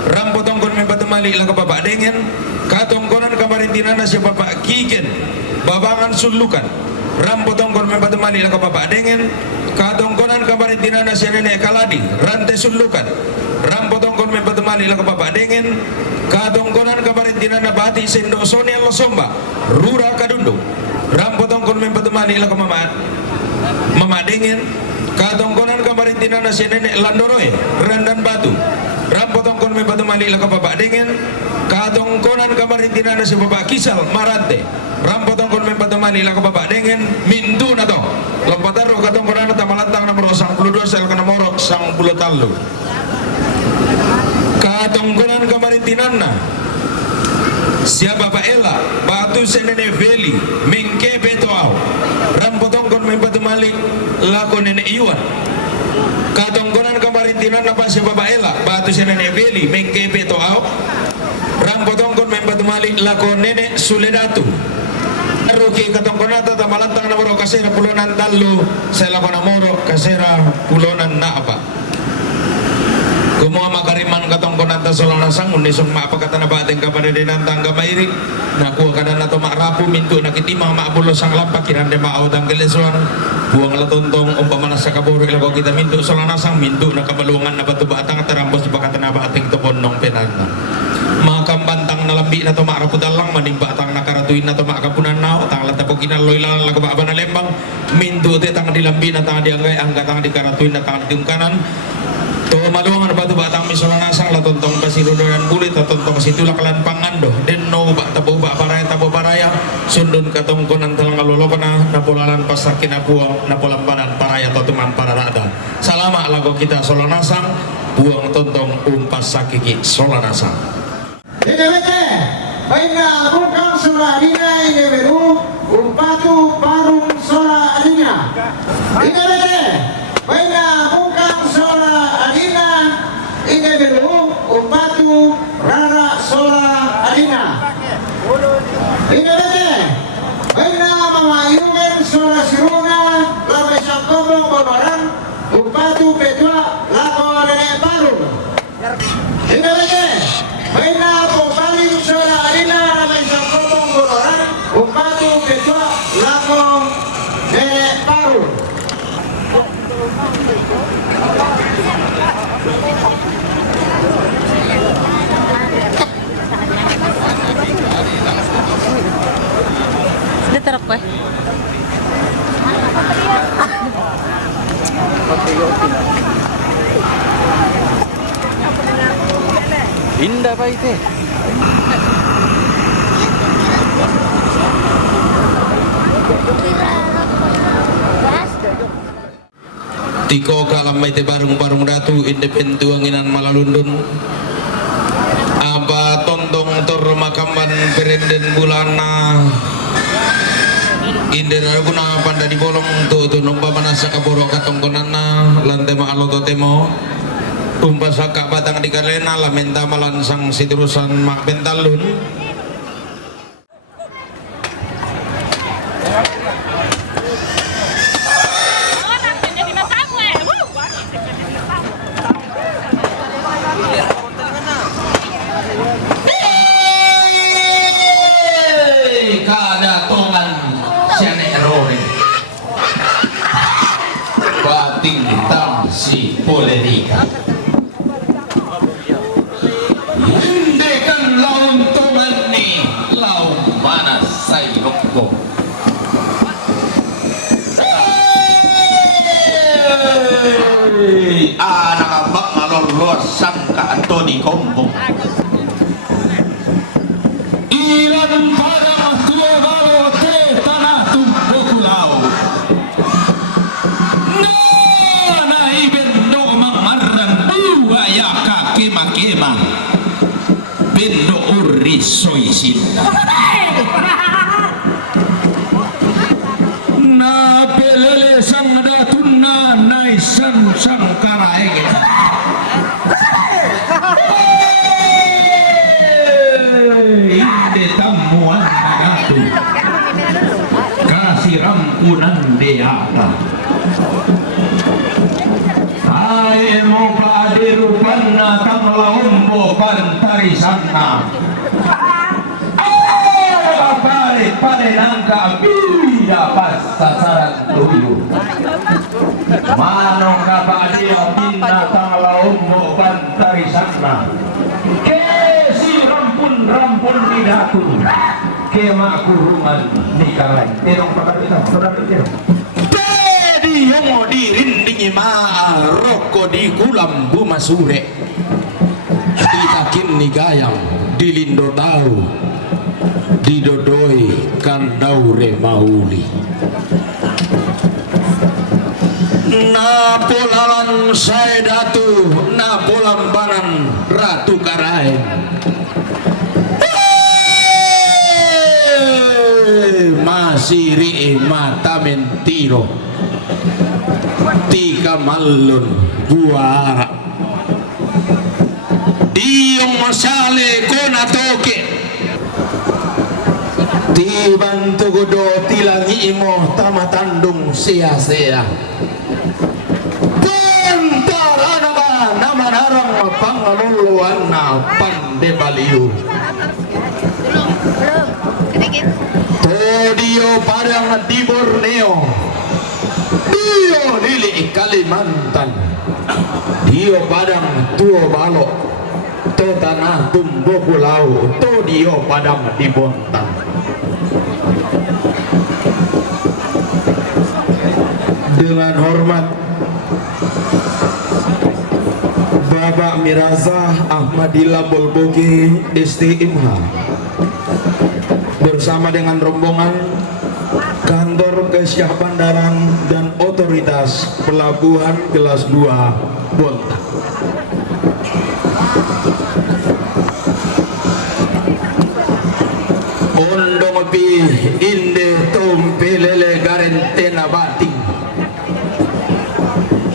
rampotong kon men patumali la ko Bapak Dengen katongkonan kamarintinana si Bapak Kigen Babangan Sulukan rampotong kon men patumali la ko Bapak Dengen katongkonan kamarintinana si Nenek Kaladi Rante Sulukan rampotong kon men patumali la ko Bapak Dengen katongkonan kamarintinana Bati Sendo Sonia Losomba Rura Kadundung rampotong kon men patumali la ko Mama Dengen katongkonan kamarintinana si Nenek Landoroe Randan Batu rampotong kon men patumali la ko Bapak Dengen katongkonan kamarintinana si Bapak Kisal Marante rampotong kon men patumali la ko Bapak Dengen mintu na to lompatar ro katongkonan tamalantang nomor 92 sa nomor 93 katongkonan kamarintinana siapa Bapak Ela Batu Senene Veli Mengke Betoau rampotong kon men patumali la ko Nenek Iwan katongkonan kamarintinana pa si Bapak Ela Batu Senene Veli Mengke Betoau rampotong kon men patumali la ko Nenek Suledatu Ruki katongkonata tamalantang nomor kasera pulonan talu sela ko nomor kasera pulonan na apa Kumuha makariman katongkonata solang nasang unisong maapakata na bateng kapada dinantang kamairi nakuha kada na to makrapu mintu nakitimang maabulo sang lampak kirande maautang gelesuan buang latontong umpamana sa kaburo ilago kita mintu solang nasang mintu na kabalungan na batu batang tarampos di bakata na bateng topon nong penana makambantang tang nalambi na to maarapudalang manimba tang nakaratuin na to makapunan na tang latapokin na loilan lagu ba na lembang mindu te tang dilambi na tang diangay angga tang dikaratuin na tang diungkanan to maluang na batu batang misola nasang latontong basirudoran bulit latontong situlakalan pangando den no ba tabo paraya sundun katong konan talang aloloko na napulalan pasakin na buang napulambanan paraya to tuman pararada salama lago kita sola nasang buang tontong umpas sakiki sola nasang. Bete, baik na bukan sola adina ini beru umpatu parung sola adina. Bete, baik na bukan sola adina ini beru umpatu rara sola adina. Bete, baik na mamayungan sola siruna lawe sakobong konoran umpatu petua lako nenek parung. Bete, baik na paling sola adina lawe sakobong konoran umpatu petua lako nenek parung. Sudah terap kue. Indah pak itu. Tiko kalam mai te barung datu independu anginan malalundun aba tontong tor makamban perenden bulana indera guna panda di bolong tu nomba manasa kaboro katongkonana lantema aloto temo umpa saka batang di kalena lamenta malansang siturusan mak bentalun si polerica hindekan laun tomani laun mana say rokko anak abang ngalolosan ka Antoni Kombong ilan parang tua balo te tanah tumbuku lau kema bendo uri soisin na pelele sang datuna naisan sang karaenge inde tamuan nagatu kasih rampunan deata ay mo padirupan na tanglaumbo pantarisana pare nangka bida pas sasaran tuyo manong kapadia pinna tanglaumbo pantarisana ke si rampun di datu ke makurungan di kalai terong pakarita yung dirinding ima roko di kulam bumasure ditakin ni gayang dilindo tau didodoi kandaure mauli napolalan saya datu napolambanan ratu karain masih ri mata mentiro tika malun buara diong masale kona toke tibantu godo tilangi imo tamatandung sia-sia pentarana ba namanarang pangaluluan na pandebaliu todio padang di Borneo dio lili Kalimantan dio padang tuo balok to tanah tumbuh pulau to dio padang di Bontang. Dengan hormat Bapak Mirazah Ahmadillah Bolbogi STMH bersama dengan rombongan kantor Kesyah Bandaran dan otoritas pelabuhan kelas 2 Bontang. Ondong pi inde tumpe lele garentena bating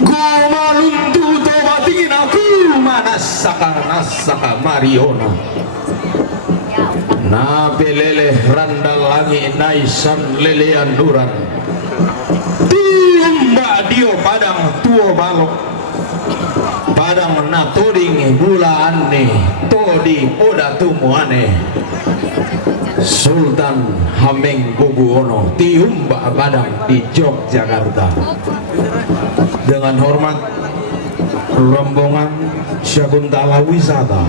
kumaluntu to batingin aku nasaka Mariona na pelele randal langi naisan lelean duran timba dio padang tuo balok padang na toding bula ane todi oda tumuane Sultan Hamengkubuwono tiumba padang di Yogyakarta. Dengan hormat rombongan Syakuntala Wisata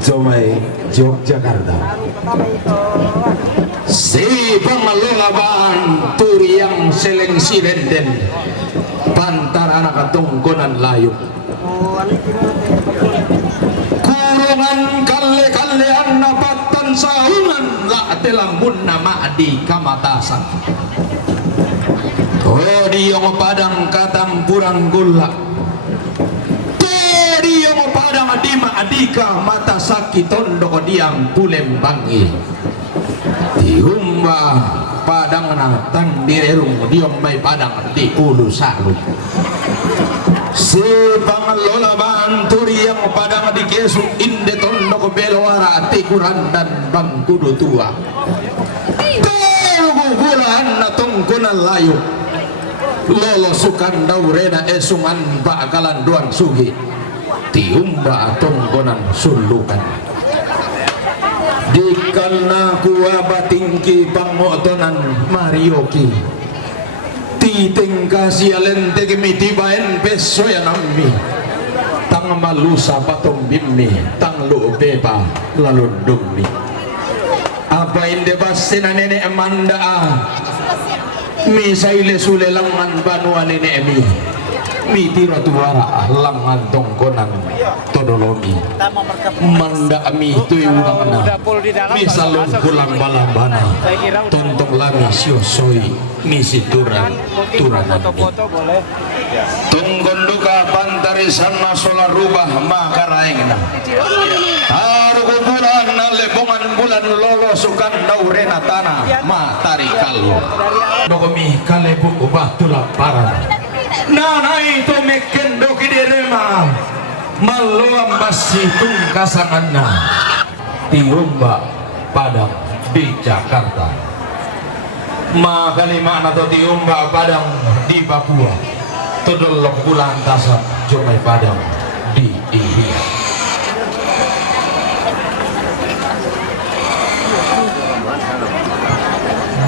Jomai Yogyakarta. Si pengelola bahan Turiang Seleng Sirenden Pantar anak tungkunan layu kurungan kale-kale annapatan sahungan la telambun nama di kamatasan Todiyong padang katampuran gula Todiyong padang adima adika mata sakit tondok diam pulembangi dihumba padang na tandirerung diom may padang di ulu salu si pangelola banturi yang padang di kesu inde tondok belwara tikuran dan bangkudu tua telugu bulan na tungkunan layu lolo sukan daurena esungan bakalan duan sugi tiumba tongkonan sulukan dikana kuwa batingki pangotonan marioki titing kasialente kemiti baen peso ya nami tang malusa patong bimmi tang lu beba lalu dummi apa inde basena nenek Amanda misaile sule langan banua nenek mi miti ratuara langan tongkonan todolomi manda mi tuyungana misalun pulang balambana tontong lami siosoi misi turan turanan tunggon duka pantari sana solar rubah makaraengna haru bulan lebongan bulan lolo sukan daurena tanah matari kalu dokomi kalebu ubah tulak parang nana itu mekendo kiderema maluam basi tungkasanganna tiumba padang di Jakarta makalima atau tiumba padang di Papua todolok bulan tasap jomai padang di India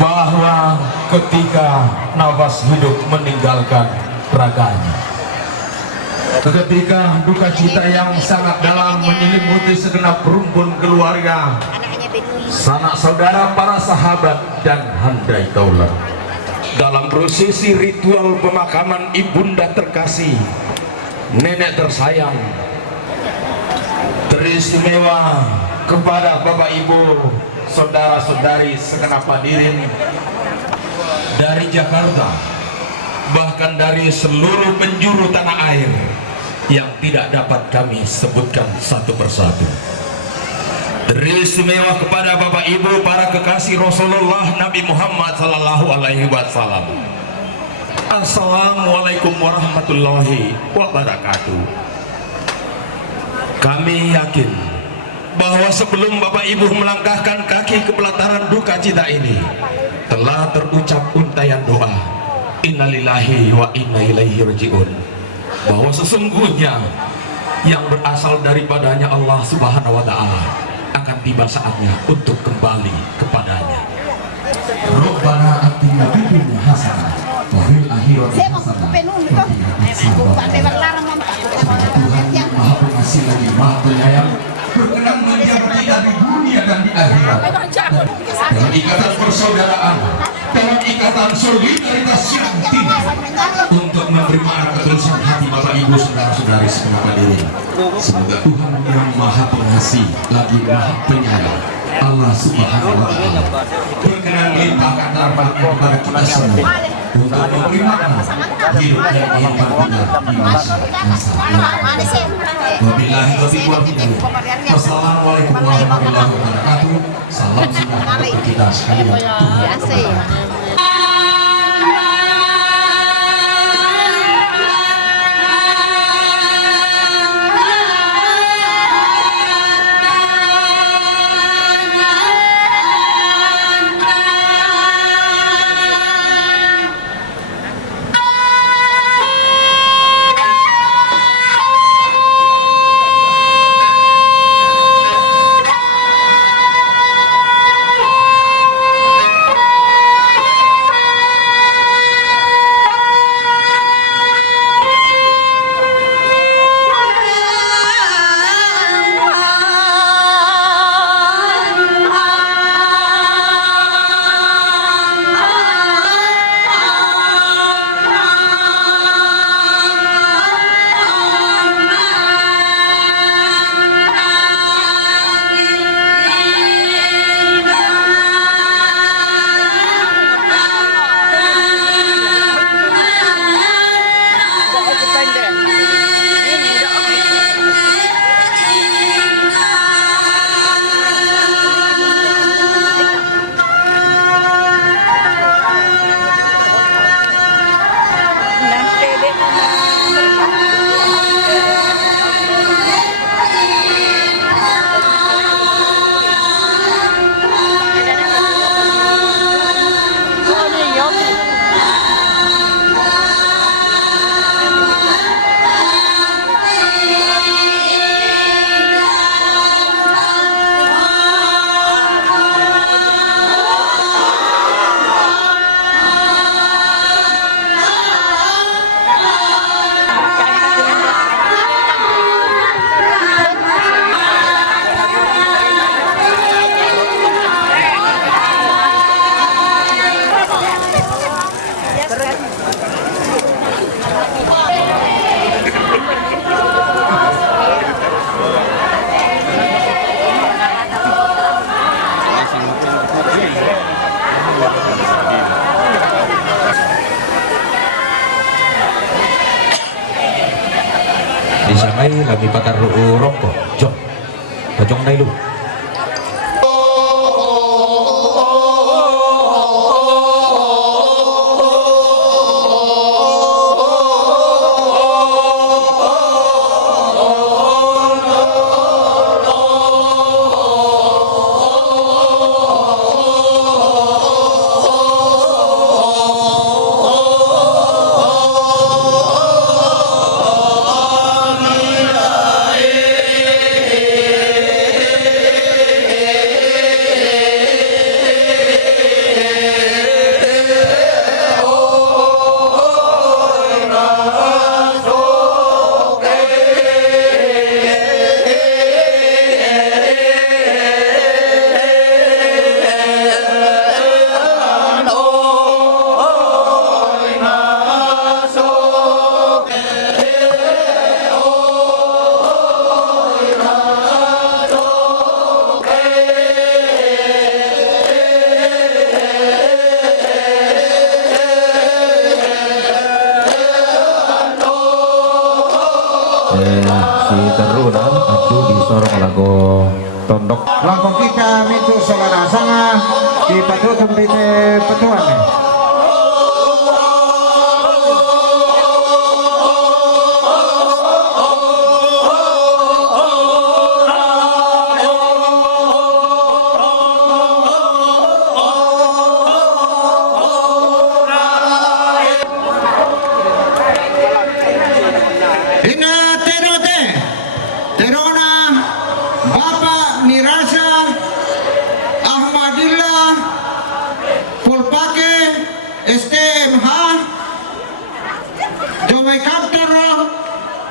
bahwa ketika nafas hidup meninggalkan raganya ketika duka cita yang sangat dalam menyelimuti segenap rumpun keluarga sanak saudara para sahabat dan handai taulan dalam prosesi ritual pemakaman ibunda terkasih nenek tersayang teristimewa kepada bapak ibu saudara-saudari segenap hadirin dari Jakarta bahkan dari seluruh penjuru tanah air yang tidak dapat kami sebutkan satu persatu. Teristimewa kepada bapak ibu para kekasih Rasulullah Nabi Muhammad sallallahu alaihi wasallam. Assalamualaikum warahmatullahi wabarakatuh. Kami yakin bahwa sebelum bapak ibu melangkahkan kaki ke pelataran duka cita ini telah terucap untayan doa innalillahi wa inna ilaihi rajiun, bahwa sesungguhnya yang berasal daripadanya Allah subhanahu wa ta'ala akan tiba saatnya untuk kembali kepadanya. Rabbana atina fid dunya hasanah wa fil akhirati hasanah wa qina adzabannar. Tuhan yang Maha Pengasih lagi Maha Penyayang, dalam ikatan persaudaraan, dalam ikatan solidaritas yang tinggi untuk memberi makna ketulusan hati Bapak Ibu saudara-saudari semua hadirin. Semoga Tuhan yang Maha Pengasih lagi Maha Penyayang, Allah Subhanahu wa Ta'ala, berkenan limpahkan rahmat-Nya kepada kita semua untuk memberi makna hidup yang iman kita di masa-masa yang wabillahi taufiq wal hidayah. Wassalamualaikum warahmatullahi wabarakatuh. Salam sejahtera untuk kita sekalian. Tuhan memberkati. di samai lagi pakar rokok jok bojong dai lu. Si teru dan aku disorong lagu tondok lagu kita mintu saudara sanga di padu tempite petuan.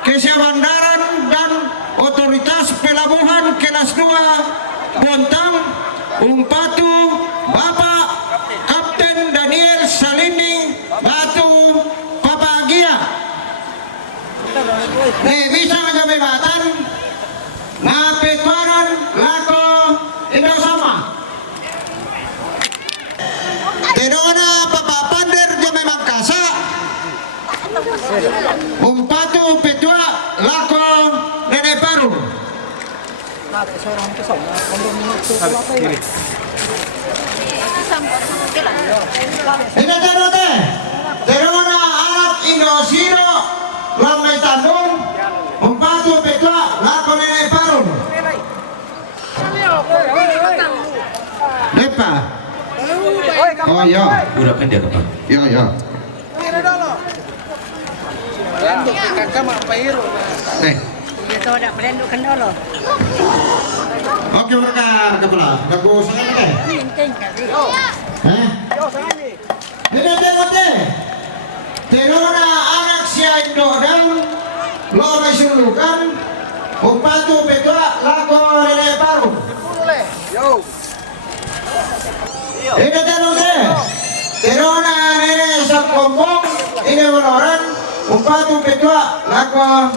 Kesia Bandaran dan Otoritas Pelabuhan Kelas 2 Bontang Umpatu Bapak Kapten Daniel Salini Batu Papagia. Bisa kejabatan Napitwaran Lako Indo sama. Tidona Bapak Pander Jame Mangkasa. Umpatu Petua Lako Nene Paru. Ini terote, terona alat Indosiro, Lamai Tandung, Umpatu Petua Lako Nene Paru. Depa. Oh iya. Udah pendek apa? Iya iya. Untuk kakak mak pairu. Ito na pelendok kendolo. Oke mereka kepala. Bagus sangat deh. Penting kali. Ini terote. Terona anak sia Indodang, lo mesulukan, Umpatu Petua Lako Nene Paru. Ini terote. Terona Nene Sakombong, ini meloran, Umpatu Petua Lako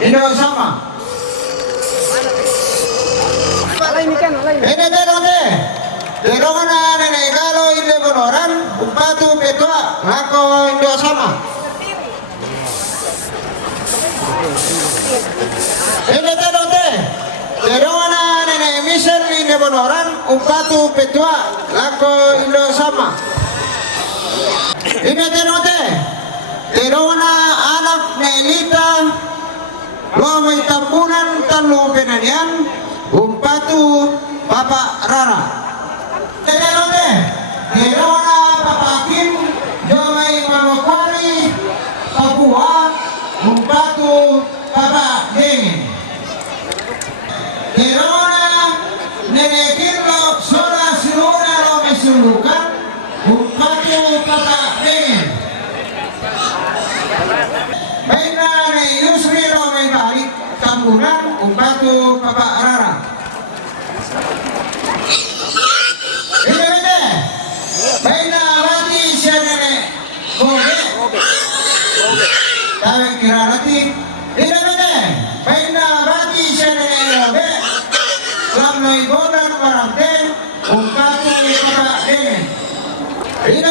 Indo sama. Ini terote. Terona Nene Galo ini meloran, Umpatu Petua Lako Indo sama. Ini terote. Terona Nene Miser ini meloran, Umpatu Petua Lako Indo sama. Ini terote. Terona anak Nelita lo may tambunan talo penanian Umpatu Bapak Rara. Teterote, Terona Papakin Jomay Manokwari Papua Umpatu Bapak Dengin. Terona Nenekirlo Sola Siluna lo may sulukan Umpatu Bapak Dengin. Baina na Yusri lo may balik tambunan Umpatu Bapak Rara. Ini baina mati siya nene Kobe. Tawag kirarati. Ini baina mati siya nene Kobe. Lamnoy bodan parangten Umpatu Bapak Dengin. Ini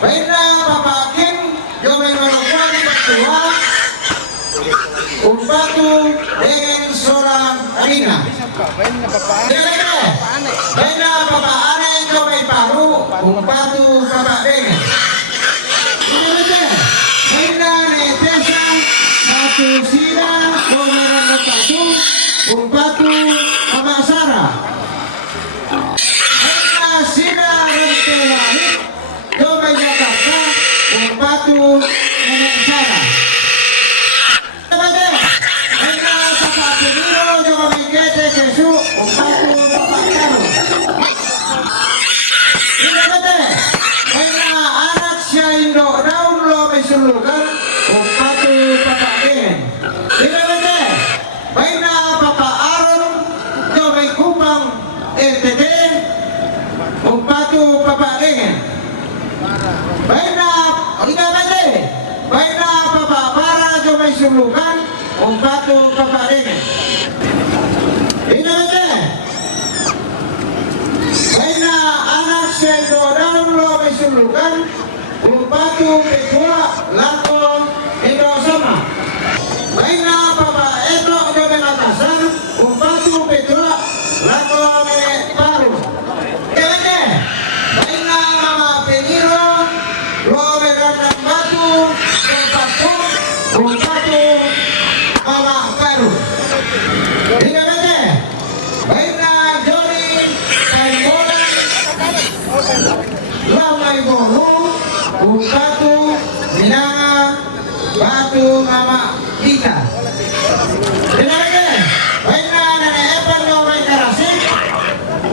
baina Bapak Kim Jomay Manokwari Patua Umpatu Dengin Solang Arina. Baina Bapak Ane Jomay Paru Umpatu Bapak Dengin. Baina Netesa Satu Sina Komeran Nepatu Umpatu Bapak Sara. Baina Sina Rentelahit Jomay Jakarta Umpatu Nenek Sara. Baina Bapak Peniro Jomay Kete Kesu Umpatu Bapak Karu. Baina anak sia Indo Daun lo mesulukan Umpatu Bapak Dengin. Baina Bapak Aron Jomay Kupang RTT Umpatu Bapak Dengin. Baina Bapak Bara Jomay sulukan Umpatu Bapak Dengin. Baina anak Indo Daun lo mesulukan Umpatu Petua Lako Indo sama. Baina Bapak Eto Jomay Makassar Umpatu Petua Lako Nenek Paru. Baina Mama Peniro lo megandang batu Umpatu Mama Paru. Baina Joni Kaimbolan Lamai Bolu Umpatu Minanga Batu Mama Kita. Baina Nene Epan Lomai Karasik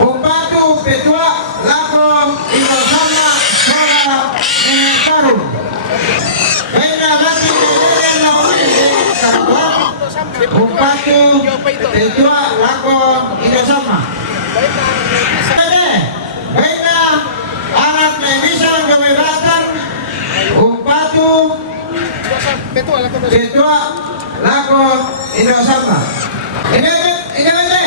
Umpatu Petua Lako Indo Sama Sola Nenek Paru. Baina Bati Nenen Lomai Karabak Umpatu Petua Lako Indo Sama. Petua lako Indo sama. Ini bete.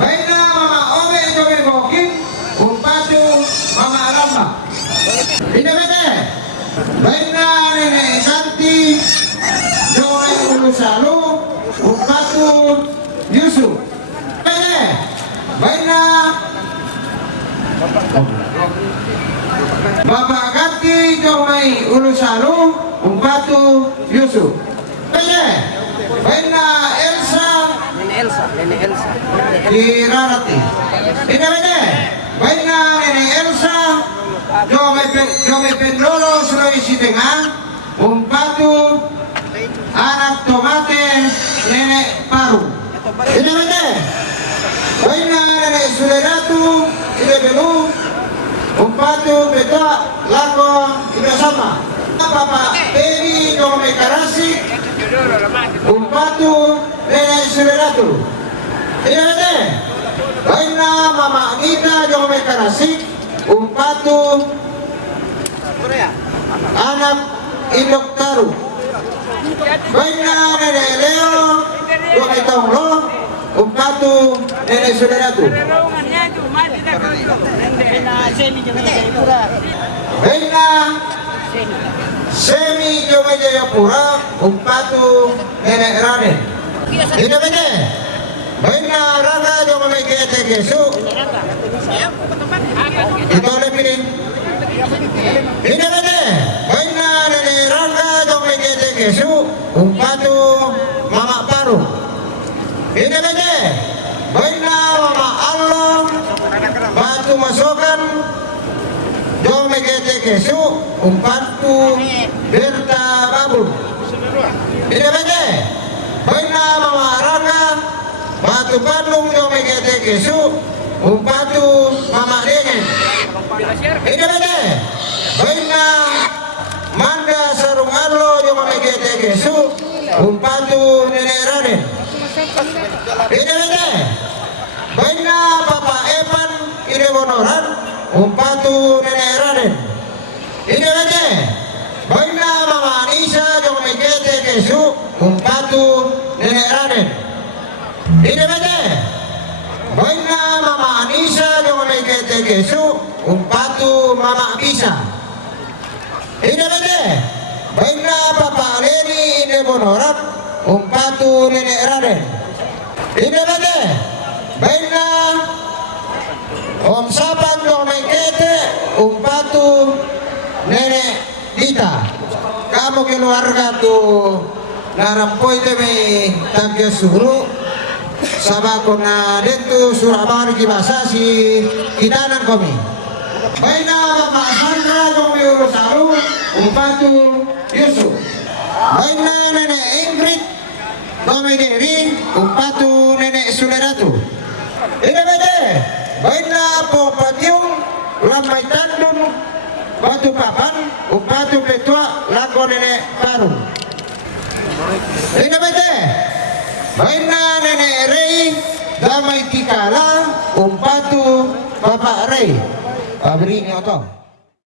Baikna mama ome jobe gokin umpatu mama alamba. Ini bete. Baikna nenek Santi jobe ulusalu umpatu Yusuf. Bete. Baikna Bapak Ganti Jomai Ulusalu Umpatu Yusuf. Baina Elsa Dirarati. Ini bete. Baina Nenek Elsa Jomai Pendolo Sulawesi Tengah Umpatu anak tomate Nenek Paru. Ini bete. Baina Nenek Suleratu Ide Belu Umpatu Beta Lako Ida Sama. Bapak Dewi Jomai Karasi Umpatu Nenek Suleratu. Ini bete. Baina Mama Anita Jomai Karasi Umpatu anak Indok Taru. Baina Nenek Leo Jomai Tonglo Umpatu Nenek Suleratu. Baina Semi Jomai Jayapura Umpatu Nenek Raden. Ini bete. Baina Raga Jomai Kete Kesu itu lebih. Ini bete. Baina Nenek Raga Jomai Kete Kesu Umpatu Mama Paru. Ini bete. Baina Mama Allah Batu Masukan Jomai Kete Kesu Umpatu Berta Babu. Ini bete. Baina Mama Raka Batu Bandung Jomai Kete Kesu Umpatu Mama Dene. Ini bete. Baina Manda Sarung Arlo Jomai Kete Kesu Umpatu Nenek Raden. Ini bete. Baina Bapak Evan Ide Bonoran Umpatu Nenek Raden. Ini bete. Baina Mama Anissa Jomai Kete Kesu Umpatu Nenek Raden. Ini bete. Baina Mama Anissa Jomai Kete Kesu Umpatu Mama Bisa. Ini bete. Baina Bapak Leni Ide Bonoran Umpatu Nenek Raden. Ini bete. Baina Om Sapan Jomai Kete Umpatu Nenek Dita. Kamu keluarga tuh narampoi teme tangke suru sabako na dentu Surabaya kibasa si kitanan kami. Baina Bapak Sandra Jomai Urusalu Umpatu Yusuf. Baina Nenek Ingrid Jomai Deri Umpatu Nenek Suleratu. Ini bete. Baina Popatiung Lamai Tandung Batu Papan Umpatu Petua Lako Nenek Paru. Ini bete. Baina Nenek Rei Damai Tikala Umpatu Bapak Rei. Pabri ini oto.